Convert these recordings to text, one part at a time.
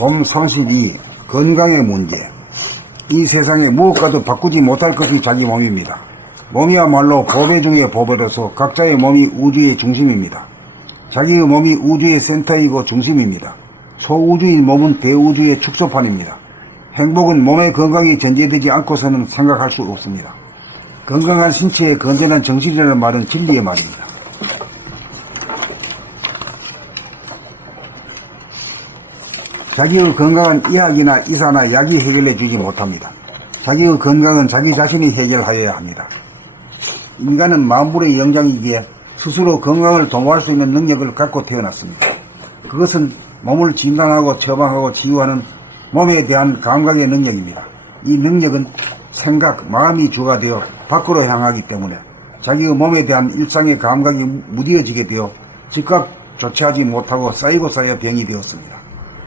봄 32. 건강의 문제. 이 세상에 무엇과도 바꾸지 못할 것이 자기 몸입니다. 몸이야말로 보배 중의 보배로서 각자의 몸이 우주의 중심입니다. 자기의 몸이 우주의 센터이고 중심입니다. 소우주인 몸은 대우주의 축소판입니다. 행복은 몸의 건강이 전제되지 않고서는 생각할 수 없습니다. 건강한 신체에 건전한 정신이라는 말은 진리의 말입니다. 자기의 건강은 의학이나 의사나 약이 해결해 주지 못합니다. 자기의 건강은 자기 자신이 해결하여야 합니다. 인간은 만물의 영장이기에 스스로 건강을 도모할 수 있는 능력을 갖고 태어났습니다. 그것은 몸을 진단하고 처방하고 치유하는 몸에 대한 감각의 능력입니다. 이 능력은 생각, 마음이 주가 되어 밖으로 향하기 때문에 자기의 몸에 대한 일상의 감각이 무뎌지게 되어 즉각 조치하지 못하고 쌓이고 쌓여 병이 되었습니다.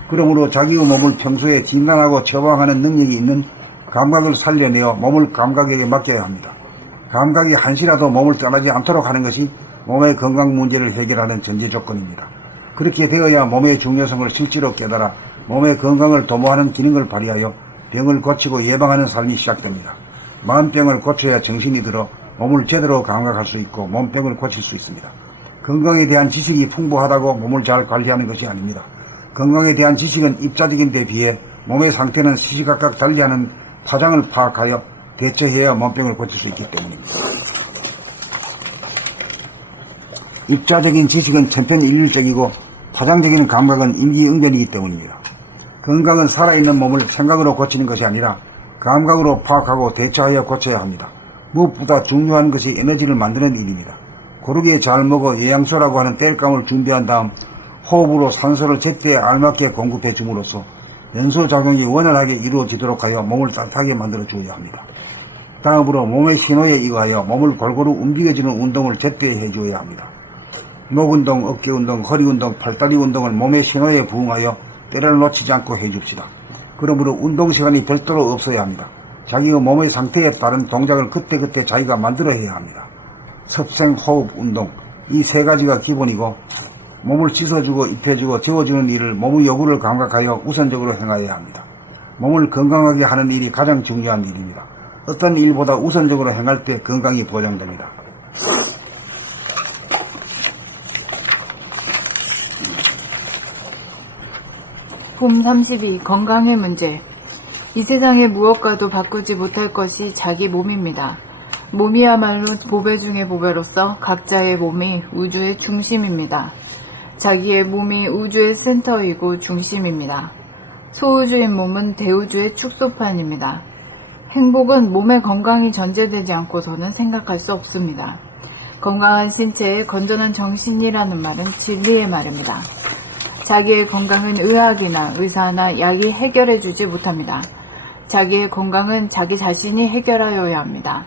그러므로 자기의 몸을 평소에 진단하고 처방하는 능력이 있는 감각을 살려내어 몸을 감각에게 맡겨야 합니다. 감각이 한시라도 몸을 떠나지 않도록 하는 것이 몸의 건강 문제를 해결하는 전제 조건입니다. 그렇게 되어야 몸의 중요성을 실제로 깨달아 몸의 건강을 도모하는 기능을 발휘하여 병을 고치고 예방하는 삶이 시작됩니다. 마음병을 고쳐야 정신이 들어 몸을 제대로 감각할 수 있고 몸병을 고칠 수 있습니다. 건강에 대한 지식이 풍부하다고 몸을 잘 관리하는 것이 아닙니다. 건강에 대한 지식은 입자적인 데 비해 몸의 상태는 시시각각 달리하는 파장을 파악하여 대처해야 몸병을 고칠 수 있기 때문입니다. 입자적인 지식은 천편일률적이고 파장적인 감각은 임기응변이기 때문입니다. 건강은 살아있는 몸을 생각으로 고치는 것이 아니라 감각으로 파악하고 대처하여 고쳐야 합니다. 무엇보다 중요한 것이 에너지를 만드는 일입니다. 고르게 잘 먹어 영양소라고 하는 땔감을 준비한 다음 호흡으로 산소를 제때에 알맞게 공급해 줌으로써 연소작용이 원활하게 이루어지도록 하여 몸을 따뜻하게 만들어 주어야 합니다. 다음으로 몸의 신호에 의하여 몸을 골고루 움직여주는 운동을 제때 해주어야 합니다. 목운동, 어깨운동, 허리운동, 팔다리 운동을 몸의 신호에 부응하여 때를 놓치지 않고 해줍시다. 그러므로 운동시간이 별도로 없어야 합니다. 자기의 몸의 상태에 따른 동작을 그때그때 자기가 만들어야 합니다. 섭생, 호흡, 운동 이 세 가지가 기본이고 몸을 씻어주고 입혀주고 재워주는 일을 몸의 요구를 감각하여 우선적으로 행해야 합니다. 몸을 건강하게 하는 일이 가장 중요한 일입니다. 어떤 일보다 우선적으로 행할 때 건강이 보장됩니다. 봄 32. 건강의 문제. 이 세상에 무엇과도 바꾸지 못할 것이 자기 몸입니다. 몸이야말로 보배 중의 보배로서 각자의 몸이 우주의 중심입니다. 자기의 몸이 우주의 센터이고 중심입니다. 소우주인 몸은 대우주의 축소판입니다. 행복은 몸의 건강이 전제되지 않고서는 생각할 수 없습니다. 건강한 신체에 건전한 정신이라는 말은 진리의 말입니다. 자기의 건강은 의학이나 의사나 약이 해결해주지 못합니다. 자기의 건강은 자기 자신이 해결하여야 합니다.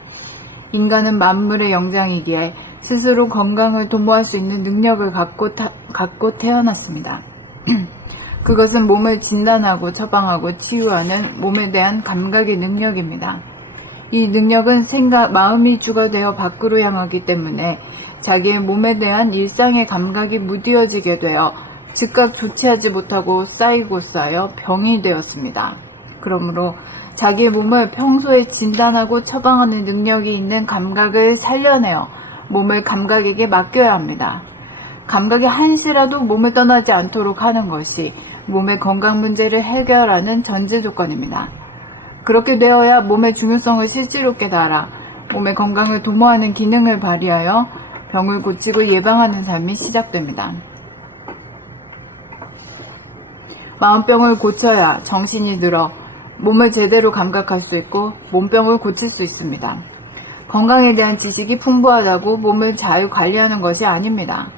인간은 만물의 영장이기에 스스로 건강을 도모할 수 있는 능력을 갖고 태어났습니다. 그것은 몸을 진단하고 처방하고 치유하는 몸에 대한 감각의 능력입니다. 이 능력은 생각, 마음이 주가 되어 밖으로 향하기 때문에 자기의 몸에 대한 일상의 감각이 무뎌지게 되어 즉각 조치하지 못하고 쌓이고 쌓여 병이 되었습니다. 그러므로 자기의 몸을 평소에 진단하고 처방하는 능력이 있는 감각을 살려내어 몸을 감각에게 맡겨야 합니다. 감각이 한시라도 몸을 떠나지 않도록 하는 것이 몸의 건강 문제를 해결하는 전제 조건입니다. 그렇게 되어야 몸의 중요성을 실제로 깨달아 몸의 건강을 도모하는 기능을 발휘하여 병을 고치고 예방하는 삶이 시작됩니다. 마음병을 고쳐야 정신이 들어 몸을 제대로 감각할 수 있고 몸병을 고칠 수 있습니다. 건강에 대한 지식이 풍부하다고 몸을 잘 관리하는 것이 아닙니다.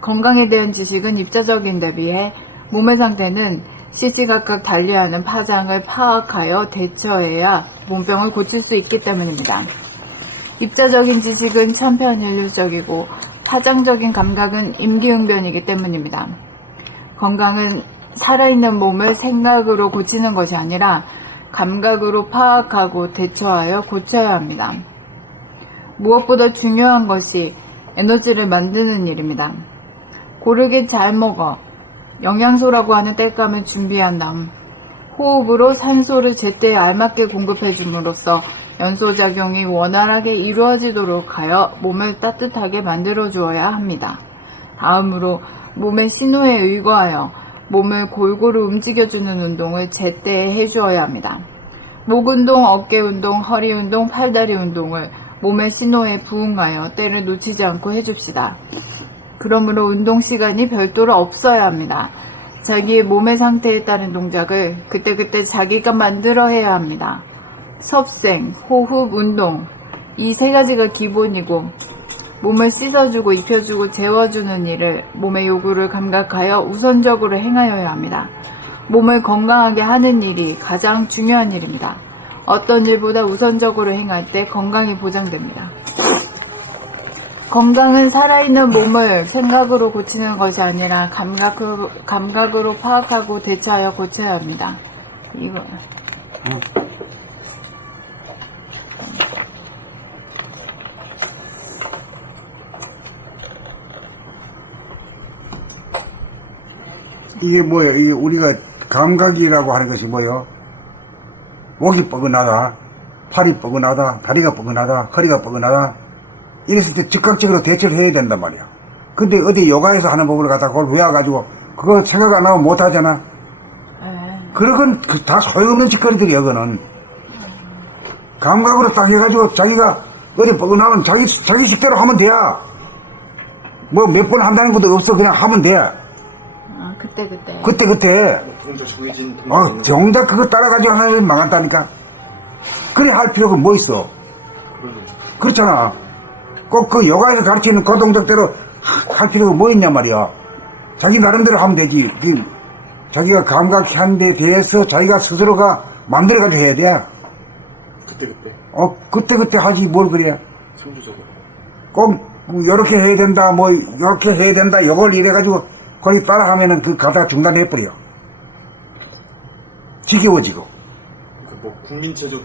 건강에 대한 지식은 입자적인 데 비해 몸의 상태는 시시각각 달리하는 파장을 파악하여 대처해야 몸병을 고칠 수 있기 때문입니다. 입자적인 지식은 천편일률적이고 파장적인 감각은 임기응변이기 때문입니다. 건강은 살아있는 몸을 생각으로 고치는 것이 아니라 감각으로 파악하고 대처하여 고쳐야 합니다. 무엇보다 중요한 것이 에너지를 만드는 일입니다. 고르게 잘 먹어 영양소라고 하는 땔감을 준비한 다음 호흡으로 산소를 제때에 알맞게 공급해 줌으로써 연소작용이 원활하게 이루어지도록 하여 몸을 따뜻하게 만들어 주어야 합니다. 다음으로 몸의 신호에 의거하여 몸을 골고루 움직여주는 운동을 제때에 해주어야 합니다. 목 운동, 어깨 운동, 허리 운동, 팔다리 운동을 몸의 신호에 부응하여 때를 놓치지 않고 해줍시다. 그러므로 운동 시간이 별도로 없어야 합니다. 자기의 몸의 상태에 따른 동작을 그때그때 자기가 만들어 해야 합니다. 섭생, 호흡, 운동 이 세 가지가 기본이고 몸을 씻어주고 입혀주고 재워주는 일을 몸의 요구를 감각하여 우선적으로 행하여야 합니다. 몸을 건강하게 하는 일이 가장 중요한 일입니다. 어떤 일보다 우선적으로 행할 때 건강이 보장됩니다. 건강은 살아있는 몸을 생각으로 고치는 것이 아니라 감각으로 파악하고 대처하여 고쳐야 합니다. 이거. 이게 뭐예요? 이게 우리가 감각이라고 하는 것이 뭐예요? 목이 뻐근하다, 팔이 뻐근하다, 다리가 뻐근하다, 허리가 뻐근하다. 이랬을 때 즉각적으로 대처를 해야 된단 말이야. 근데 어디 요가에서 하는 법을 갖다가 그걸 외워가지고 그거 생각 안 하고 못 하잖아. 그러건 다 소용없는 짓거리들이야, 그거는. 감각으로 딱 해가지고 자기가 어디 뻐근하면 자기 식대로 하면 돼. 뭐 몇 번 한다는 것도 없어. 그냥 하면 돼. 그때. 정작 그거 따라가지고 하나님 망한다니까. 그래 할 필요가 뭐 있어. 그렇잖아. 꼭 그 요가에서 가르치는 그 동작대로 할 필요가 뭐 있냔 말이야. 자기 나름대로 하면 되지. 자기가 감각한 데 대해서 자기가 스스로가 만들어가지고 해야 돼. 그때 하지 뭘 그래. 창조적으로. 꼭 요렇게 해야 된다, 뭐 요렇게 해야 된다, 요걸 이래가지고 거기 따라하면은 그 가다가 중단해버려. 지겨워지고. 뭐 국민체적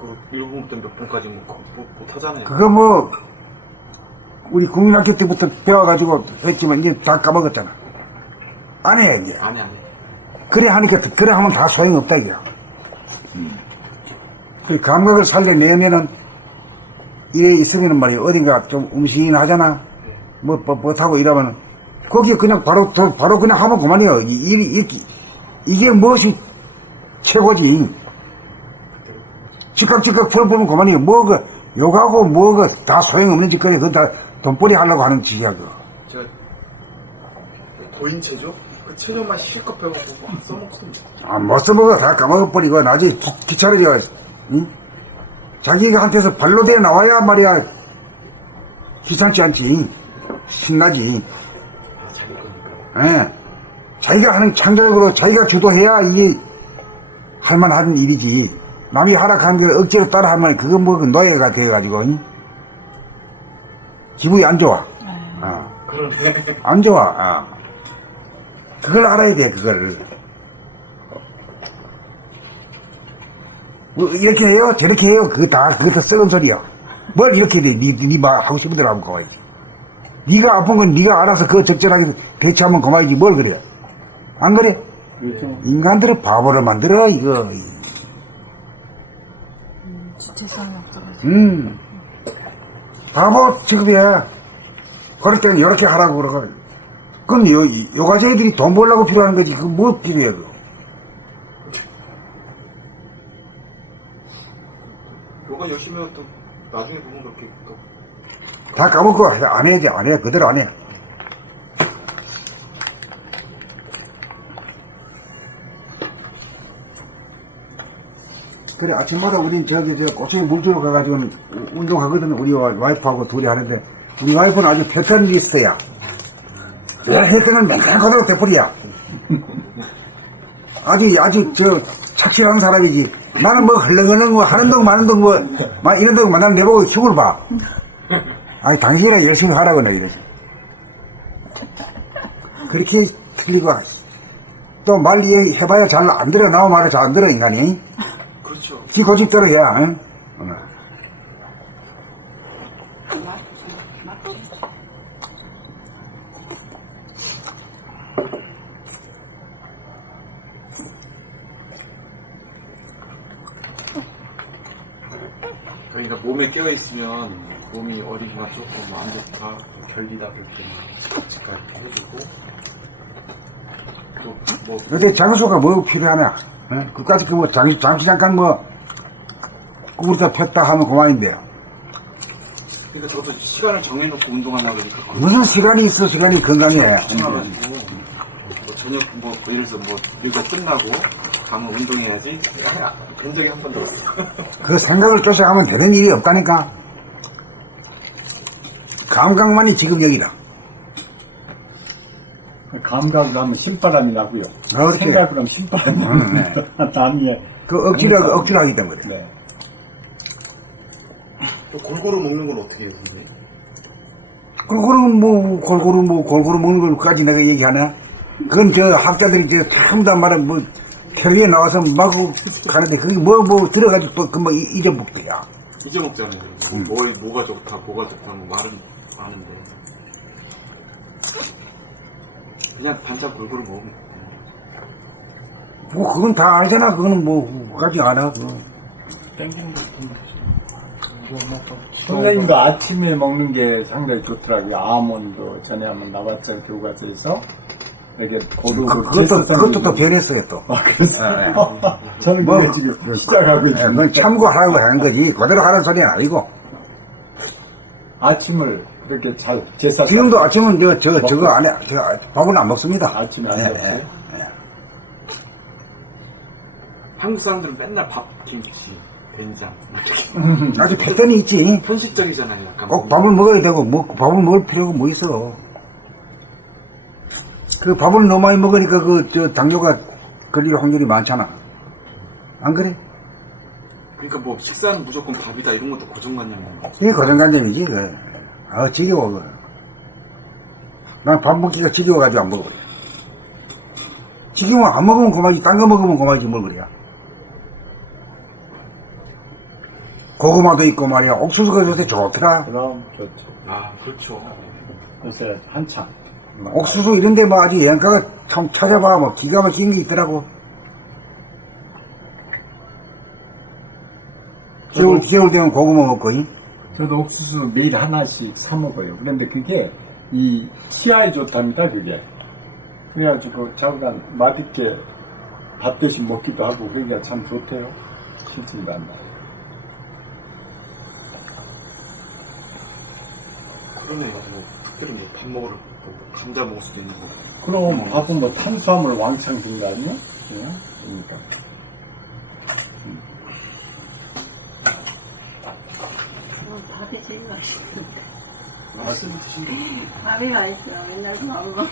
그 일본 때 몇 번까지 못 하잖아요. 그거 뭐 우리 국민학교 때부터 배워가지고 했지만 이제 다 까먹었잖아. 안 해 이제. 안 해. 그래 하면 다 소용없다 이거. 그 감각을 살려내면은 이게 있으면은 말이야 어딘가 좀 음신하잖아. 뭐 뻣뻣하고 이러면은 거기에 그냥 바로 그냥 하면 그만이야. 이게 무엇이 최고지. 즉각 풀어보면 그만이야. 요가하고 다 소용없는 짓거리. 그거 다 돈벌이 하려고 하는 짓이야, 그거. 제가 도인체조? 그 체조만 실컷 배워서 써먹습니다. 못 써먹어. 다 까먹어버리고 나중에 귀찮아져. 응? 자기가 한테서 발로 돼 나와야 말이야. 귀찮지 않지. 신나지. 예. 자기가 하는 창조적으로 자기가 주도해야 이게 할만한 일이지. 남이 하락하는 걸 억지로 따라하면 그거 뭐 노예가 돼가지고 기분이 안 좋아. 안 좋아. 그걸 알아야 돼. 그걸 뭐 이렇게 해요 저렇게 해요 그것도 썩은 소리야. 뭘 이렇게 돼. 니 막 하고 싶은 대로 하면 그만이지. 니가 아픈 건 니가 알아서 그거 적절하게 배치하면 그만이지. 뭘 그래. 안 그래? 그렇죠. 인간들을 바보를 만들어 이거. 주체성이 없어가지고. 바보 취급이야. 그럴 때는 이렇게 하라고 그러고. 그럼 요가제들이 돈 벌려고 필요한 거지. 그거 뭐 필요해 그거. 요가 열심히 해도 또 나중에 보면 그렇게 또 다 까먹고 안 해. 그대로 안 해. 그래, 아침마다 우린 꼬챙이 물 주러 가가지고 운동하거든. 우리 와이프하고 둘이 하는데, 우리 와이프는 아주 패턴리스트야. 왜 했더니 맨날 그대로 돼버리야. 아주 착실한 사람이지. 나는 뭐 흘렁흘렁 하는 동 마는 동 이런 동 만나면 내보고 죽을 봐. 아니, 당신이랑 열심히 하라고 너 이러지. 그렇게 틀리고, 또 말 해봐야 잘 안 들어. 나와 말을 잘 안 들어, 인간이. 그렇죠. 지 고집대로 해야, 응? 그러니까 몸에 껴 있으면 몸이 어리거나 조금 안 좋다, 결리다 그렇게 해주고 또뭐 요새 장소가 뭐 필요하냐? 그까지 그 뭐 잠시 잠깐 뭐 꾸부르다 폈다 하면 그만인데요. 그러니까 저도 시간을 정해놓고 운동하려고 그러니까 무슨 시간이 있어? 시간이 건강해. 참아가지고 뭐 저녁 뭐 예를 들어서 뭐 이거 끝나고 가면 운동해야지 된 적이 한 번도 없어. 그 생각을 쫓아가면 되는 일이 없다니까. 감각만이 지금 여기다. 감각으로 하면 신바람이 나고요. 그렇지. 생각으로 하면 신바람이 납니다. 단위에. 그 억지로 하기 때문에. 네. 또 골고루 먹는 건 어떻게 해요, 선생님? 골고루 먹는 것까지 내가 얘기하나? 그건 저 학자들이 전부 다 말은 뭐, 텔레비에 나와서 마구 가는데, 그게 뭐 들어가지고 또 금방 잊어먹더야. 잊어먹잖아요. 뭐가 좋다, 뭐가 좋다, 뭐 말은 아는데. 그냥 반찬 골고루 먹으면 돼. 뭐, 그건 다 알잖아. 그거는 뭐, 그까지 알아. 그거. 땡기는 거 같은데. 선생님도 아침에 먹는 게 상당히 좋더라고요. 아몬드 전에 한번 나왔잖아요. 교과서에서. 이렇게 그것도 또 변했어요, 또. 아, 그랬어요? 저는 뭐, 그게 지금 시작하고 있어요. 그건 참고하라고 하는 거지. 그대로 하는 소리는 아니고. 아침을 그렇게 잘 제사. 지금도 아침은 저거 안 해. 밥은 안 먹습니다. 아침에 안 먹어요? 한국 사람들은 맨날 밥, 김치, 된장. 아주 패턴이 있지. 편식적이잖아요, 약간. 꼭 밥을 먹어야 되고, 밥을 먹을 필요가 뭐 있어. 그 밥을 너무 많이 먹으니까 당뇨가 걸릴 확률이 많잖아. 안 그래? 그러니까 뭐 식사는 무조건 밥이다 이런 것도 고정관념이에요. 이게 고정관념이지. 지겨워. 난 밥 먹기가 지겨워가지고 안 먹어버려. 지겨우면 안 먹으면 그만이지. 딴 거 먹으면 그만이지 뭘 그래. 고구마도 있고 말이야. 옥수수가 요새 좋더라. 그럼 좋죠. 아, 그렇죠. 요새 한창. 옥수수 이런데 뭐 아주 연가가 참 찾아봐. 뭐 기가 막힌 게 있더라고. 겨울 되면 고구마 먹고. 저도 옥수수 매일 하나씩 사 먹어요. 그런데 그게 이 치아에 좋답니다. 그게. 그래가지고 잠깐 맛있게 밥 대신 먹기도 하고 그게 참 좋대요. 싫지도 않나. 그러네요. 뭐 특별히 뭐 밥 먹으러 뭐 감자 먹을 수도 있는 거고. 그럼 밥은 뭐 탄수화물 왕창 든 거 아니야? 그러니까. 밥이 제일 맛있어. 말씀 드시는 밥이 맛있어. 맨날 밥 먹어.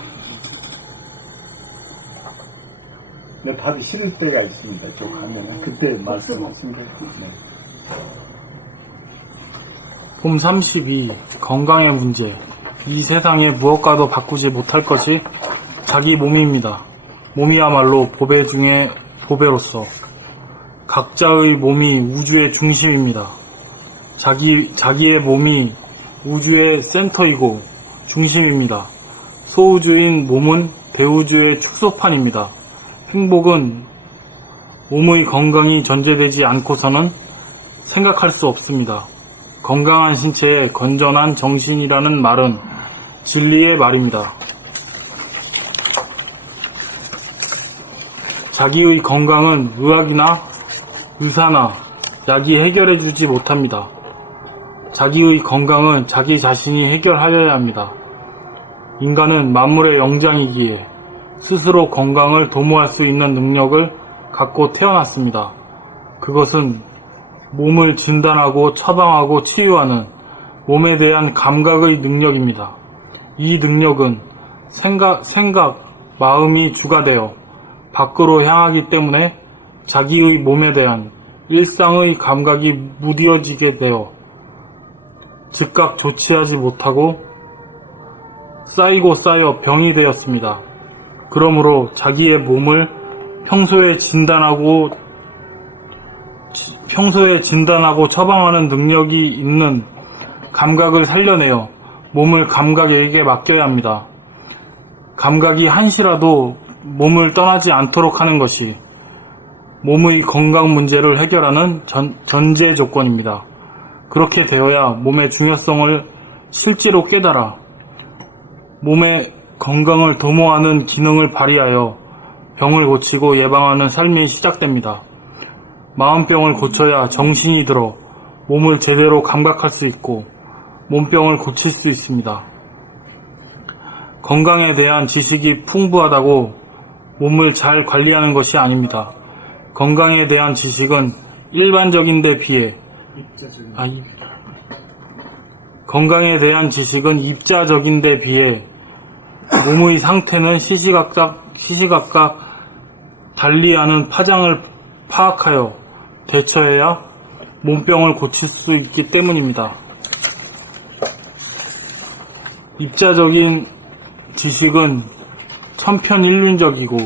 근데 밥이 싫을 때가 있습니다. 저 가면은 그때 말씀하신 게. 네. 봄 32. 건강의 문제. 이 세상에 무엇과도 바꾸지 못할 것이 자기 몸입니다. 몸이야말로 보배 중에 보배로서 각자의 몸이 우주의 중심입니다. 자기의 몸이 우주의 센터이고 중심입니다. 소우주인 몸은 대우주의 축소판입니다. 행복은 몸의 건강이 전제되지 않고서는 생각할 수 없습니다. 건강한 신체에 건전한 정신이라는 말은 진리의 말입니다. 자기의 건강은 의학이나 의사나 약이 해결해주지 못합니다. 자기의 건강은 자기 자신이 해결하여야 합니다. 인간은 만물의 영장이기에 스스로 건강을 도모할 수 있는 능력을 갖고 태어났습니다. 그것은 몸을 진단하고 처방하고 치유하는 몸에 대한 감각의 능력입니다. 이 능력은 생각, 마음이 주가 되어 밖으로 향하기 때문에 자기의 몸에 대한 일상의 감각이 무뎌지게 되어 즉각 조치하지 못하고 쌓이고 쌓여 병이 되었습니다. 그러므로 자기의 몸을 평소에 진단하고 처방하는 능력이 있는 감각을 살려내어 몸을 감각에게 맡겨야 합니다. 감각이 한시라도 몸을 떠나지 않도록 하는 것이 몸의 건강 문제를 해결하는 전제 조건입니다. 그렇게 되어야 몸의 중요성을 실제로 깨달아 몸의 건강을 도모하는 기능을 발휘하여 병을 고치고 예방하는 삶이 시작됩니다. 마음병을 고쳐야 정신이 들어 몸을 제대로 감각할 수 있고 몸병을 고칠 수 있습니다. 건강에 대한 지식이 풍부하다고 몸을 잘 관리하는 것이 아닙니다. 건강에 대한 지식은 일반적인데 비해 건강에 대한 지식은 입자적인데 비해 몸의 상태는 시시각각 달리하는 파장을 파악하여 대처해야 몸병을 고칠 수 있기 때문입니다. 입자적인 지식은 천편일률적이고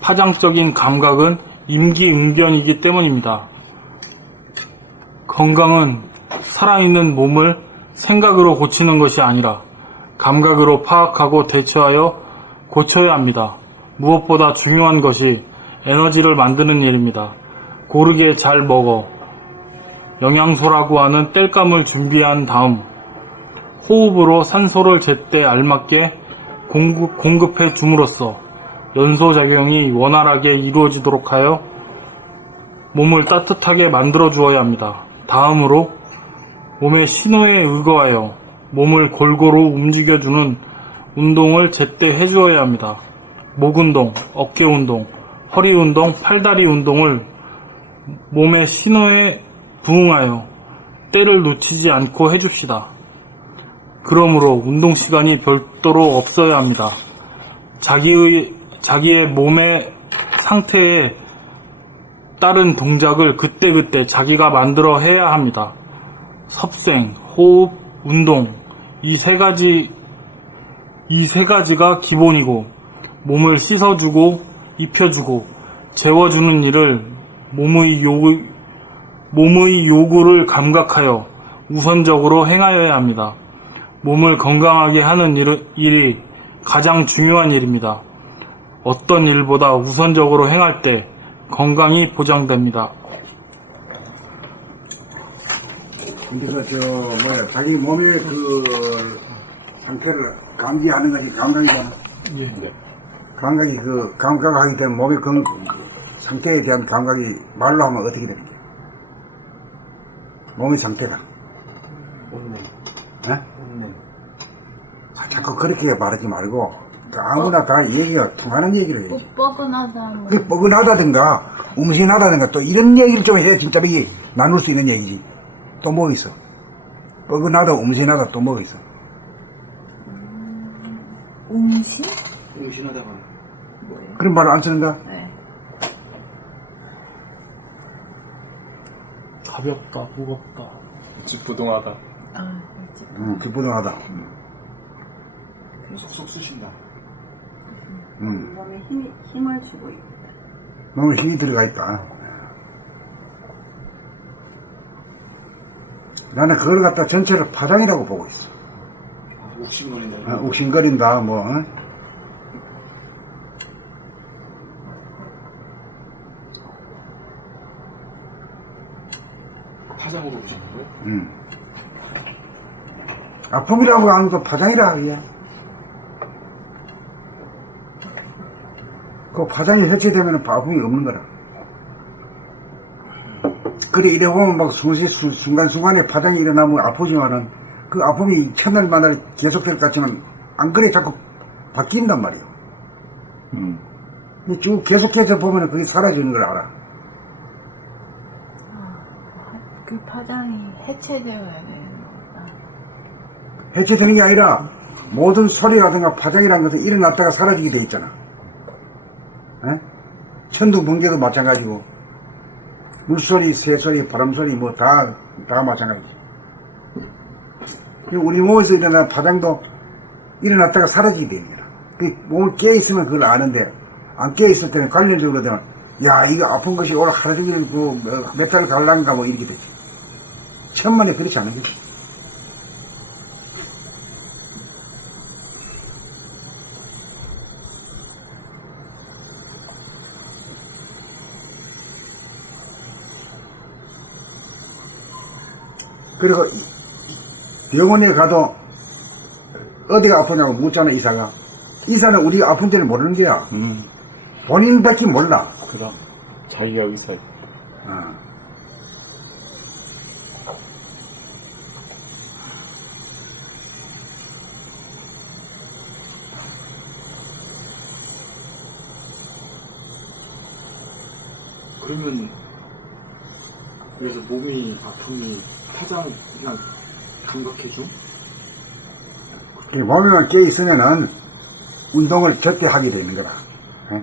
파장적인 감각은 임기응변이기 때문입니다. 건강은 살아있는 몸을 생각으로 고치는 것이 아니라 감각으로 파악하고 대처하여 고쳐야 합니다. 무엇보다 중요한 것이 에너지를 만드는 일입니다. 고르게 잘 먹어 영양소라고 하는 땔감을 준비한 다음 호흡으로 산소를 제때 알맞게 공급해 줌으로써 연소작용이 원활하게 이루어지도록 하여 몸을 따뜻하게 만들어 주어야 합니다. 다음으로 몸의 신호에 의거하여 몸을 골고루 움직여주는 운동을 제때 해주어야 합니다. 목 운동, 어깨 운동, 허리 운동, 팔다리 운동을 몸의 신호에 부응하여 때를 놓치지 않고 해줍시다. 그러므로 운동 시간이 별도로 없어야 합니다. 자기의 몸의 상태에 따른 동작을 그때그때 자기가 만들어 해야 합니다. 섭생, 호흡, 운동 이 세 가지가 기본이고 몸을 씻어주고 입혀주고 재워주는 일을 몸의 요구를 감각하여 우선적으로 행하여야 합니다. 몸을 건강하게 하는 일이 가장 중요한 일입니다. 어떤 일보다 우선적으로 행할 때 건강이 보장됩니다. 그래서 자기 몸의 그 상태를 감지하는 것이 감각이잖아. 예. 감각이 감각하기 때문에 몸의 상태에 대한 감각이 말로 하면 어떻게 됩니까? 몸의 상태가. 네? 자꾸 그렇게 말하지 말고 아무나 다 얘기가 통하는 얘기를 해야지. 뻐근하다. 뭐. 그게 뻐근하다든가 음신하다든가 또 이런 얘기를 좀 해야 진짜 이게 나눌 수 있는 얘기지. 또 뭐 있어? 뻐근하다 음신하다 또 뭐 있어? 음식? 음신하다가 뭐예요? 그런 말을 안 쓰는가? 네. 가볍다, 무겁다. 집부동하다. 아, 그렇지. 기쁘등하다. 쏙쏙 쑤신다. 몸에 힘을 주고 있다. 몸에 힘이 들어가 있다. 나는 그걸 갖다 전체를 파장이라고 보고 있어. 욱신거린다. 욱신거린다, 뭐. 파장으로 보시는 거예요? 아픔이라고 하는 거 파장이라 하기야. 그 파장이 해체되면 아픔이 없는 거라. 그래, 이래 보면 막 순간순간에 파장이 일어나면 아프지만은 그 아픔이 첫날만날 계속될 것 같지만 안 그래 자꾸 바뀐단 말이야. 근데 쭉 계속해서 보면은 그게 사라지는 걸 알아. 그 파장이 해체되어야 되는 거다. 해체되는 게 아니라 모든 소리라든가 파장이라는 것은 일어났다가 사라지게 돼 있잖아. 에? 천둥 번개도 마찬가지고 물소리, 새소리, 바람소리 뭐 다 마찬가지지. 우리 몸에서 일어나는 파장도 일어났다가 사라지게 되는 거야. 그 몸을 깨있으면 그걸 아는데 안 깨있을 때는 관련적으로 되면 야 이거 아픈 것이 오늘 하루 종일 몇 달 갈란가 뭐 이렇게 되지. 천만에 그렇지 않은 거지. 그리고 병원에 가도 어디가 아프냐고 묻잖아, 의사가. 의사는 우리가 아픈 데를 모르는 거야. 본인밖에 몰라. 그럼 자기가 의사. 어. 그러면 그래서 몸이 아픔이 파장 그냥 감각해줘? 몸에만 깨있으면은 운동을 절대 하게 되는 거라.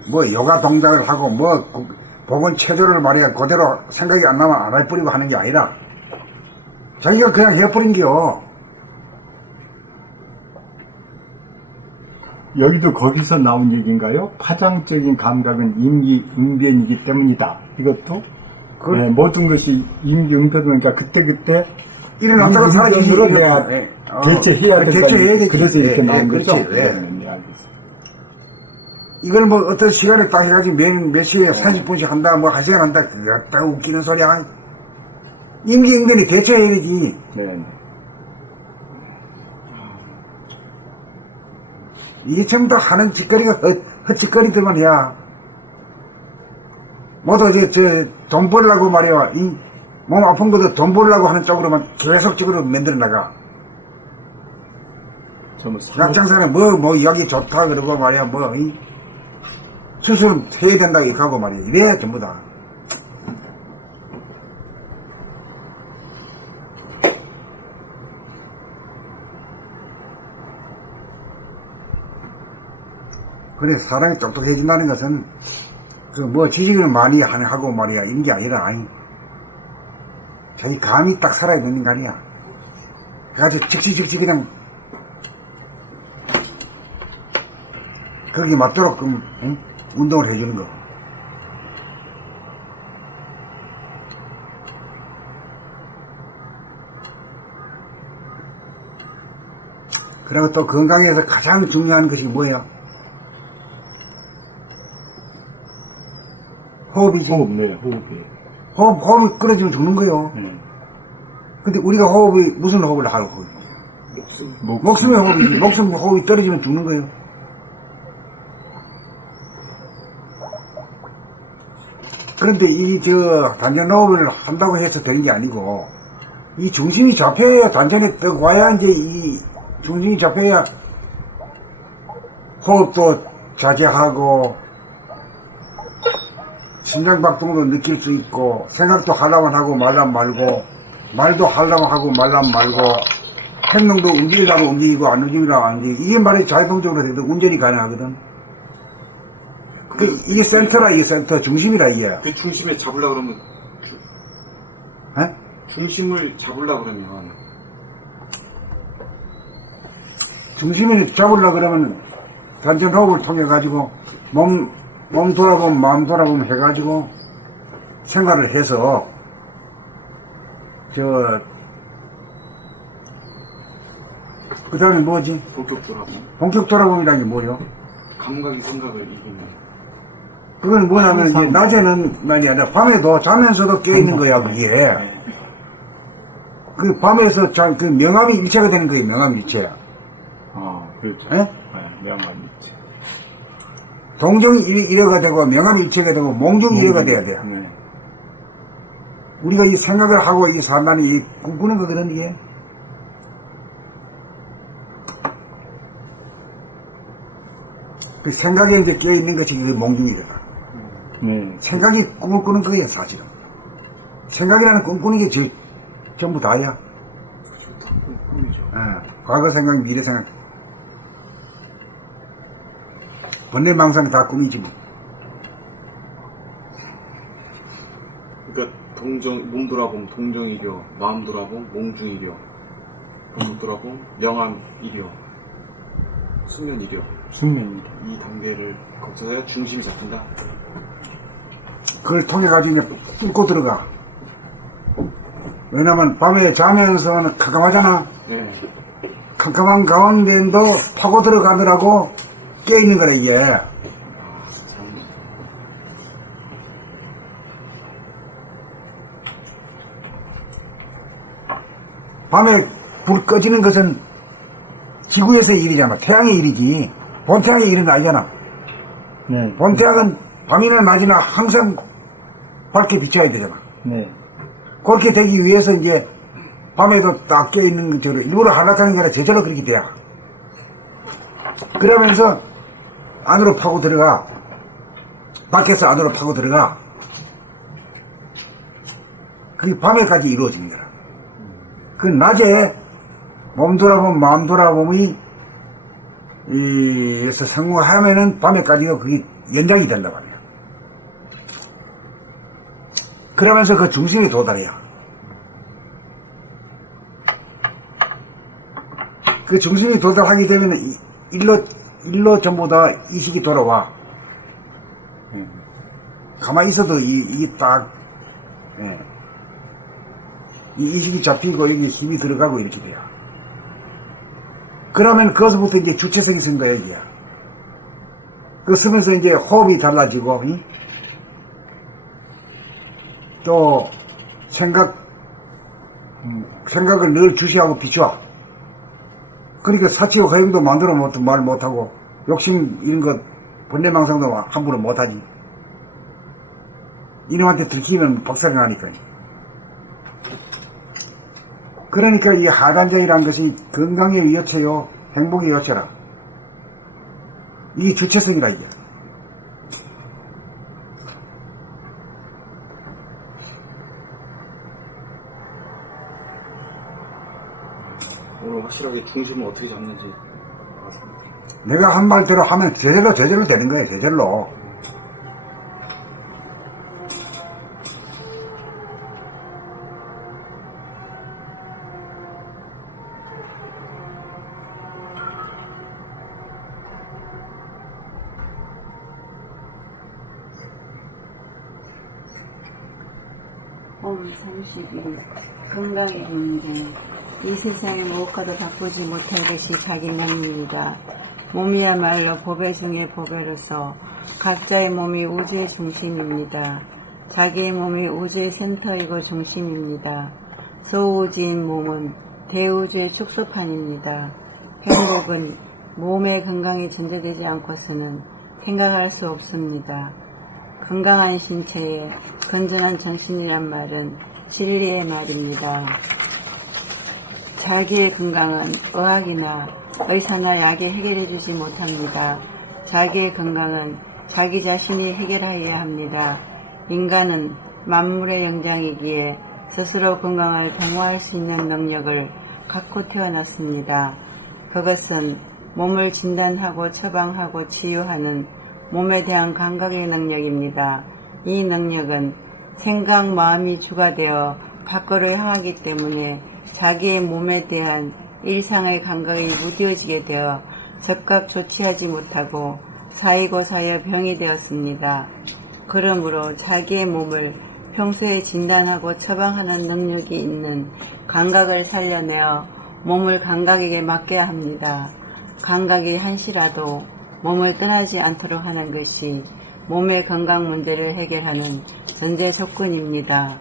뭐 요가 동작을 하고 뭐 복원 체조를 말이야 그대로 생각이 안 나면 안 해버리고 하는 게 아니라 자기가 그냥 해버린겨. 여기도 거기서 나온 얘기인가요? 파장적인 감각은 임기응변이기 때문이다. 이것도 네, 모든 것이 임기응변이니까 그때그때 일어났다가 사라지지. 으로 내가 대처해야 된다. 대처해야 되지. 그래서 이렇게 나온 거죠? 그렇지. 예. 네, 알겠습니다. 이걸 뭐 어떤 시간을 딱 해가지고 몇 시에 30분씩 한다 뭐 한 시간 한다 그렇다고 웃기는 소리야. 임기응변이 대처해야 되지. 네. 이게 전부 다 하는 짓거리가 헛짓거리들만 해야. 모두 돈 벌려고 말이야. 이 몸 아픈 것도 돈 벌려고 하는 쪽으로만 계속적으로 만들어 나가. 약장사는 뭐 여기 좋다 그러고 말이야. 수술 해야 된다 이렇게 하고 말이야. 이래야 전부 다. 그래, 사람이 똑똑해진다는 것은, 지식을 많이 하고 말이야. 이런 게 아니라, 자기 감이 딱 살아야 되는 거 아니야. 그래가지고 즉시 그냥, 거기에 맞도록, 운동을 해주는 거. 그리고 또 건강에서 가장 중요한 것이 뭐예요? 호흡이지. 호흡이. 호흡이 끊어지면 죽는 거요. 근데 우리가 무슨 호흡을 하고? 목숨의 호흡이지. 목숨 호흡이 떨어지면 죽는 거예요. 그런데 단전 호흡을 한다고 해서 되는 게 아니고, 이 중심이 잡혀야 단전에 떡 와야 이제 이 중심이 잡혀야 호흡도 자제하고, 심장박동도 느낄 수 있고, 생각도 하려면 하고 말란 말고, 말도 하려면 하고 말란 말고, 행동도 움직이려고 움직이고 안 움직이려고 안 움직이고, 이게 말이 자율동적으로 돼도 운전이 가능하거든. 이게 센터라, 이게 센터, 중심이라, 이게. 그 중심에 잡으려고 그러면, 중심을 잡으려고 그러면, 중심을 잡으려고 그러면, 단전 호흡을 통해가지고, 몸 돌아보면 마음 돌아보면 해가지고 생각을 해서 그 다음에 뭐지? 본격 돌아봄이라는 게 뭐요? 감각이 생각을 이기는. 그건 뭐냐면 이제 낮에는 말이야 밤에도 자면서도 깨있는 거야 그게. 그 밤에서 그 명암이 일체가 되는 거예요. 명암이 일체. 그렇죠. 예? 명암이 일체. 동정이 일회가 되고 명암이 일체가 되고 몽정이 일회가 돼야 돼요. 우리가 이 생각을 하고 이 산단이 이 꿈꾸는 거거든 이게. 그 생각에 이제 깨어있는 것이 그 몽중이래다. 생각이 꿈을 꾸는 거예요 사실은. 생각이라는 꿈꾸는 게 전부 다야. 과거 생각, 미래 생각. 번뇌망상 다 꿈이지 뭐. 그러니까 몸 돌아보면 동정이려, 마음 돌아보면 몽중이려, 몸 돌아보면 명암이려, 수면이려. 숙면입니다. 이 단계를 거쳐야 중심이 잡힌다. 그걸 통해가지고 이제 뚫고 들어가. 왜냐면 밤에 자면서는 캄캄하잖아. 네. 캄캄한 가운데도 파고 들어가더라고 깨있는 거래 이게. 밤에 불 꺼지는 것은 지구에서의 일이잖아. 태양의 일이지. 본태양의 일은 아니잖아. 네. 본태양은 밤이나 낮이나 항상 밝게 비춰야 되잖아. 네. 그렇게 되기 위해서 이제 밤에도 딱 깨있는 것처럼 일부러 한락하는 게 아니라 제대로 그렇게 돼야. 그러면서 안으로 파고 들어가. 밖에서 안으로 파고 들어가. 그게 밤에까지 이루어지는 거라. 그 낮에 몸 돌아보면 마음 돌아봄이 에서 성공하면은 밤에까지가 그게 연장이 된단 말이야. 그러면서 그 중심에 도달해야. 그 중심에 도달하게 되면 일로 전부 다 이식이 돌아와. 가만히 있어도 이게 딱, 예. 이 이식이 잡히고 여기 힘이 들어가고 이렇게 돼요. 그러면 그것부터 이제 주체성이 쓴 거야, 이게. 그 쓰면서 이제 호흡이 달라지고, 또 생각을 늘 주시하고 비춰. 그러니까 사치와 거행도 만들어 말 못하고, 욕심 이런 것, 번뇌망상도 함부로 못하지. 이놈한테 들키면 박살이 나니까. 그러니까 이 하단정이라는 것이 건강의 여체요, 행복의 여체라. 이게 주체성이라, 이게. 오늘 확실하게 중심을 어떻게 잡는지 알았습니다. 내가 한 말대로 하면 제대로 되는 거예요, 제대로. 봄 30일 건강의 문제. 이 세상의 무엇과도 바꾸지 못할 것이 자기 맘입니다. 몸이야말로 보배 중의 보배로서 각자의 몸이 우주의 중심입니다. 자기의 몸이 우주의 센터이고 중심입니다. 소우주인 몸은 대우주의 축소판입니다. 행복은 몸의 건강이 전제되지 않고서는 생각할 수 없습니다. 건강한 신체에 건전한 정신이란 말은 진리의 말입니다. 자기의 건강은 의학이나 의사나 약이 해결해주지 못합니다. 자기의 건강은 자기 자신이 해결하여야 합니다. 인간은 만물의 영장이기에 스스로 건강을 도모할 수 있는 능력을 갖고 태어났습니다. 그것은 몸을 진단하고 처방하고 치유하는 몸에 대한 감각의 능력입니다. 이 능력은 생각, 마음이 주가 되어 밖으로 향하기 때문에 자기의 몸에 대한 일상의 감각이 무뎌지게 되어 적각 조치하지 못하고 쌓이고 쌓여 병이 되었습니다. 그러므로 자기의 몸을 평소에 진단하고 처방하는 능력이 있는 감각을 살려내어 몸을 감각에게 맡겨야 합니다. 감각이 한시라도 몸을 떠나지 않도록 하는 것이 몸의 건강 문제를 해결하는 전제 조건입니다.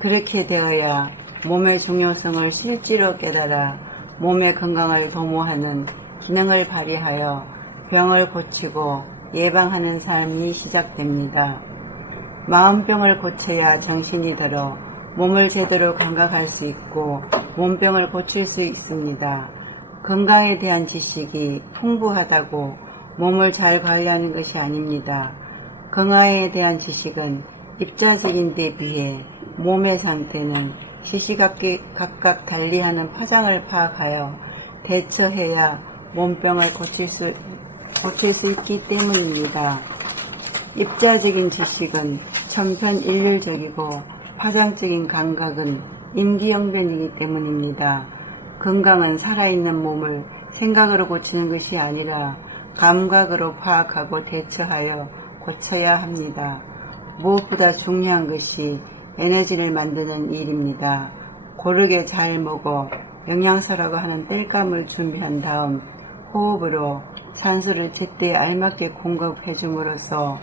그렇게 되어야 몸의 중요성을 실제로 깨달아 몸의 건강을 도모하는 기능을 발휘하여 병을 고치고 예방하는 삶이 시작됩니다. 마음병을 고쳐야 정신이 들어 몸을 제대로 감각할 수 있고 몸병을 고칠 수 있습니다. 건강에 대한 지식이 풍부하다고 몸을 잘 관리하는 것이 아닙니다. 건강에 대한 지식은 입자적인 데 비해 몸의 상태는 시시각각 달리하는 파장을 파악하여 대처해야 몸병을 고칠 수 있기 때문입니다. 입자적인 지식은 천편일률적이고 파장적인 감각은 임기응변이기 때문입니다. 건강은 살아있는 몸을 생각으로 고치는 것이 아니라 감각으로 파악하고 대처하여 고쳐야 합니다. 무엇보다 중요한 것이 에너지를 만드는 일입니다. 고르게 잘 먹어 영양소라고 하는 땔감을 준비한 다음 호흡으로 산소를 제때 알맞게 공급해 줌으로써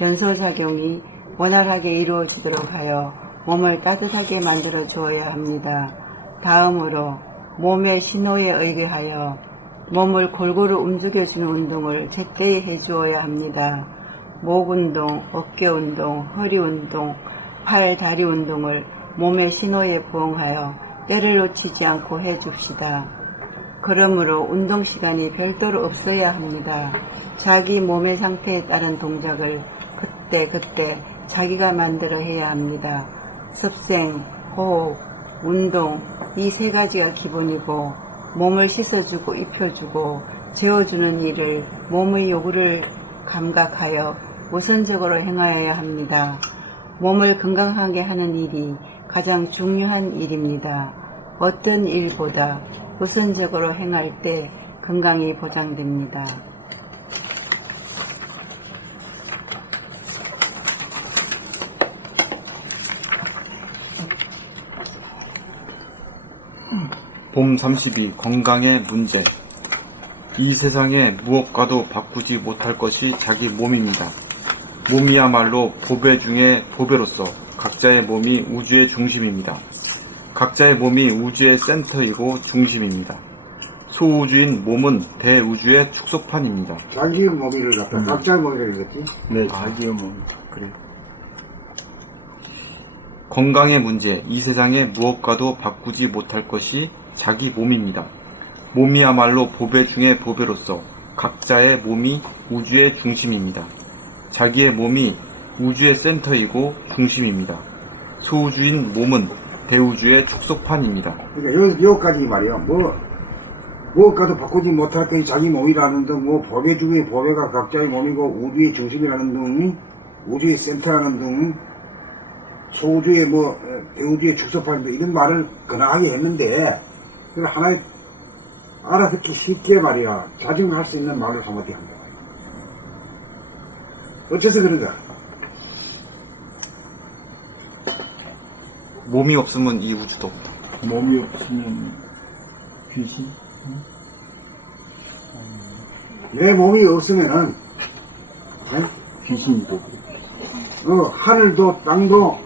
연소작용이 원활하게 이루어지도록 하여 몸을 따뜻하게 만들어 주어야 합니다. 다음으로 몸의 신호에 의거하여 몸을 골고루 움직여주는 운동을 제때에 해주어야 합니다. 목 운동, 어깨 운동, 허리 운동, 팔, 다리 운동을 몸의 신호에 부응하여 때를 놓치지 않고 해줍시다. 그러므로 운동 시간이 별도로 없어야 합니다. 자기 몸의 상태에 따른 동작을 그때 자기가 만들어 해야 합니다. 습생, 호흡, 운동 이 세 가지가 기본이고 몸을 씻어주고 입혀주고 재워주는 일을 몸의 요구를 감각하여 우선적으로 행하여야 합니다. 몸을 건강하게 하는 일이 가장 중요한 일입니다. 어떤 일보다 우선적으로 행할 때 건강이 보장됩니다. 봄 32 건강의 문제. 이 세상에 무엇과도 바꾸지 못할 것이 자기 몸입니다. 몸이야말로 보배 중에 보배로서 각자의 몸이 우주의 중심입니다. 각자의 몸이 우주의 센터이고 중심입니다. 소우주인 몸은 대우주의 축소판입니다. 자기의 몸이를 갖다 각자의 몸이라고 했겠지? 네, 자기의 몸. 그래. 건강의 문제. 이 세상에 무엇과도 바꾸지 못할 것이 자기 몸입니다. 몸이야말로 보배 중에 보배로서 각자의 몸이 우주의 중심입니다. 자기의 몸이 우주의 센터이고 중심입니다. 소우주인 몸은 대우주의 축소판입니다. 그러니까 여기까지 말이야. 무엇과도 바꾸지 못할 것이 자기 몸이라는 등, 보배 중에 보배가 각자의 몸이고 우주의 중심이라는 등, 우주의 센터라는 등, 소우주의 대우주의 축소판 이런 말을 근하게 했는데, 그걸 하나의 알아듣기 쉽게 말이야. 자중할 수 있는 말을 한마디 한다. 어째서 그런가? 몸이 없으면 이 우주도 없다. 몸이 없으면 귀신? 내 몸이 없으면은, 귀신도. 하늘도, 땅도,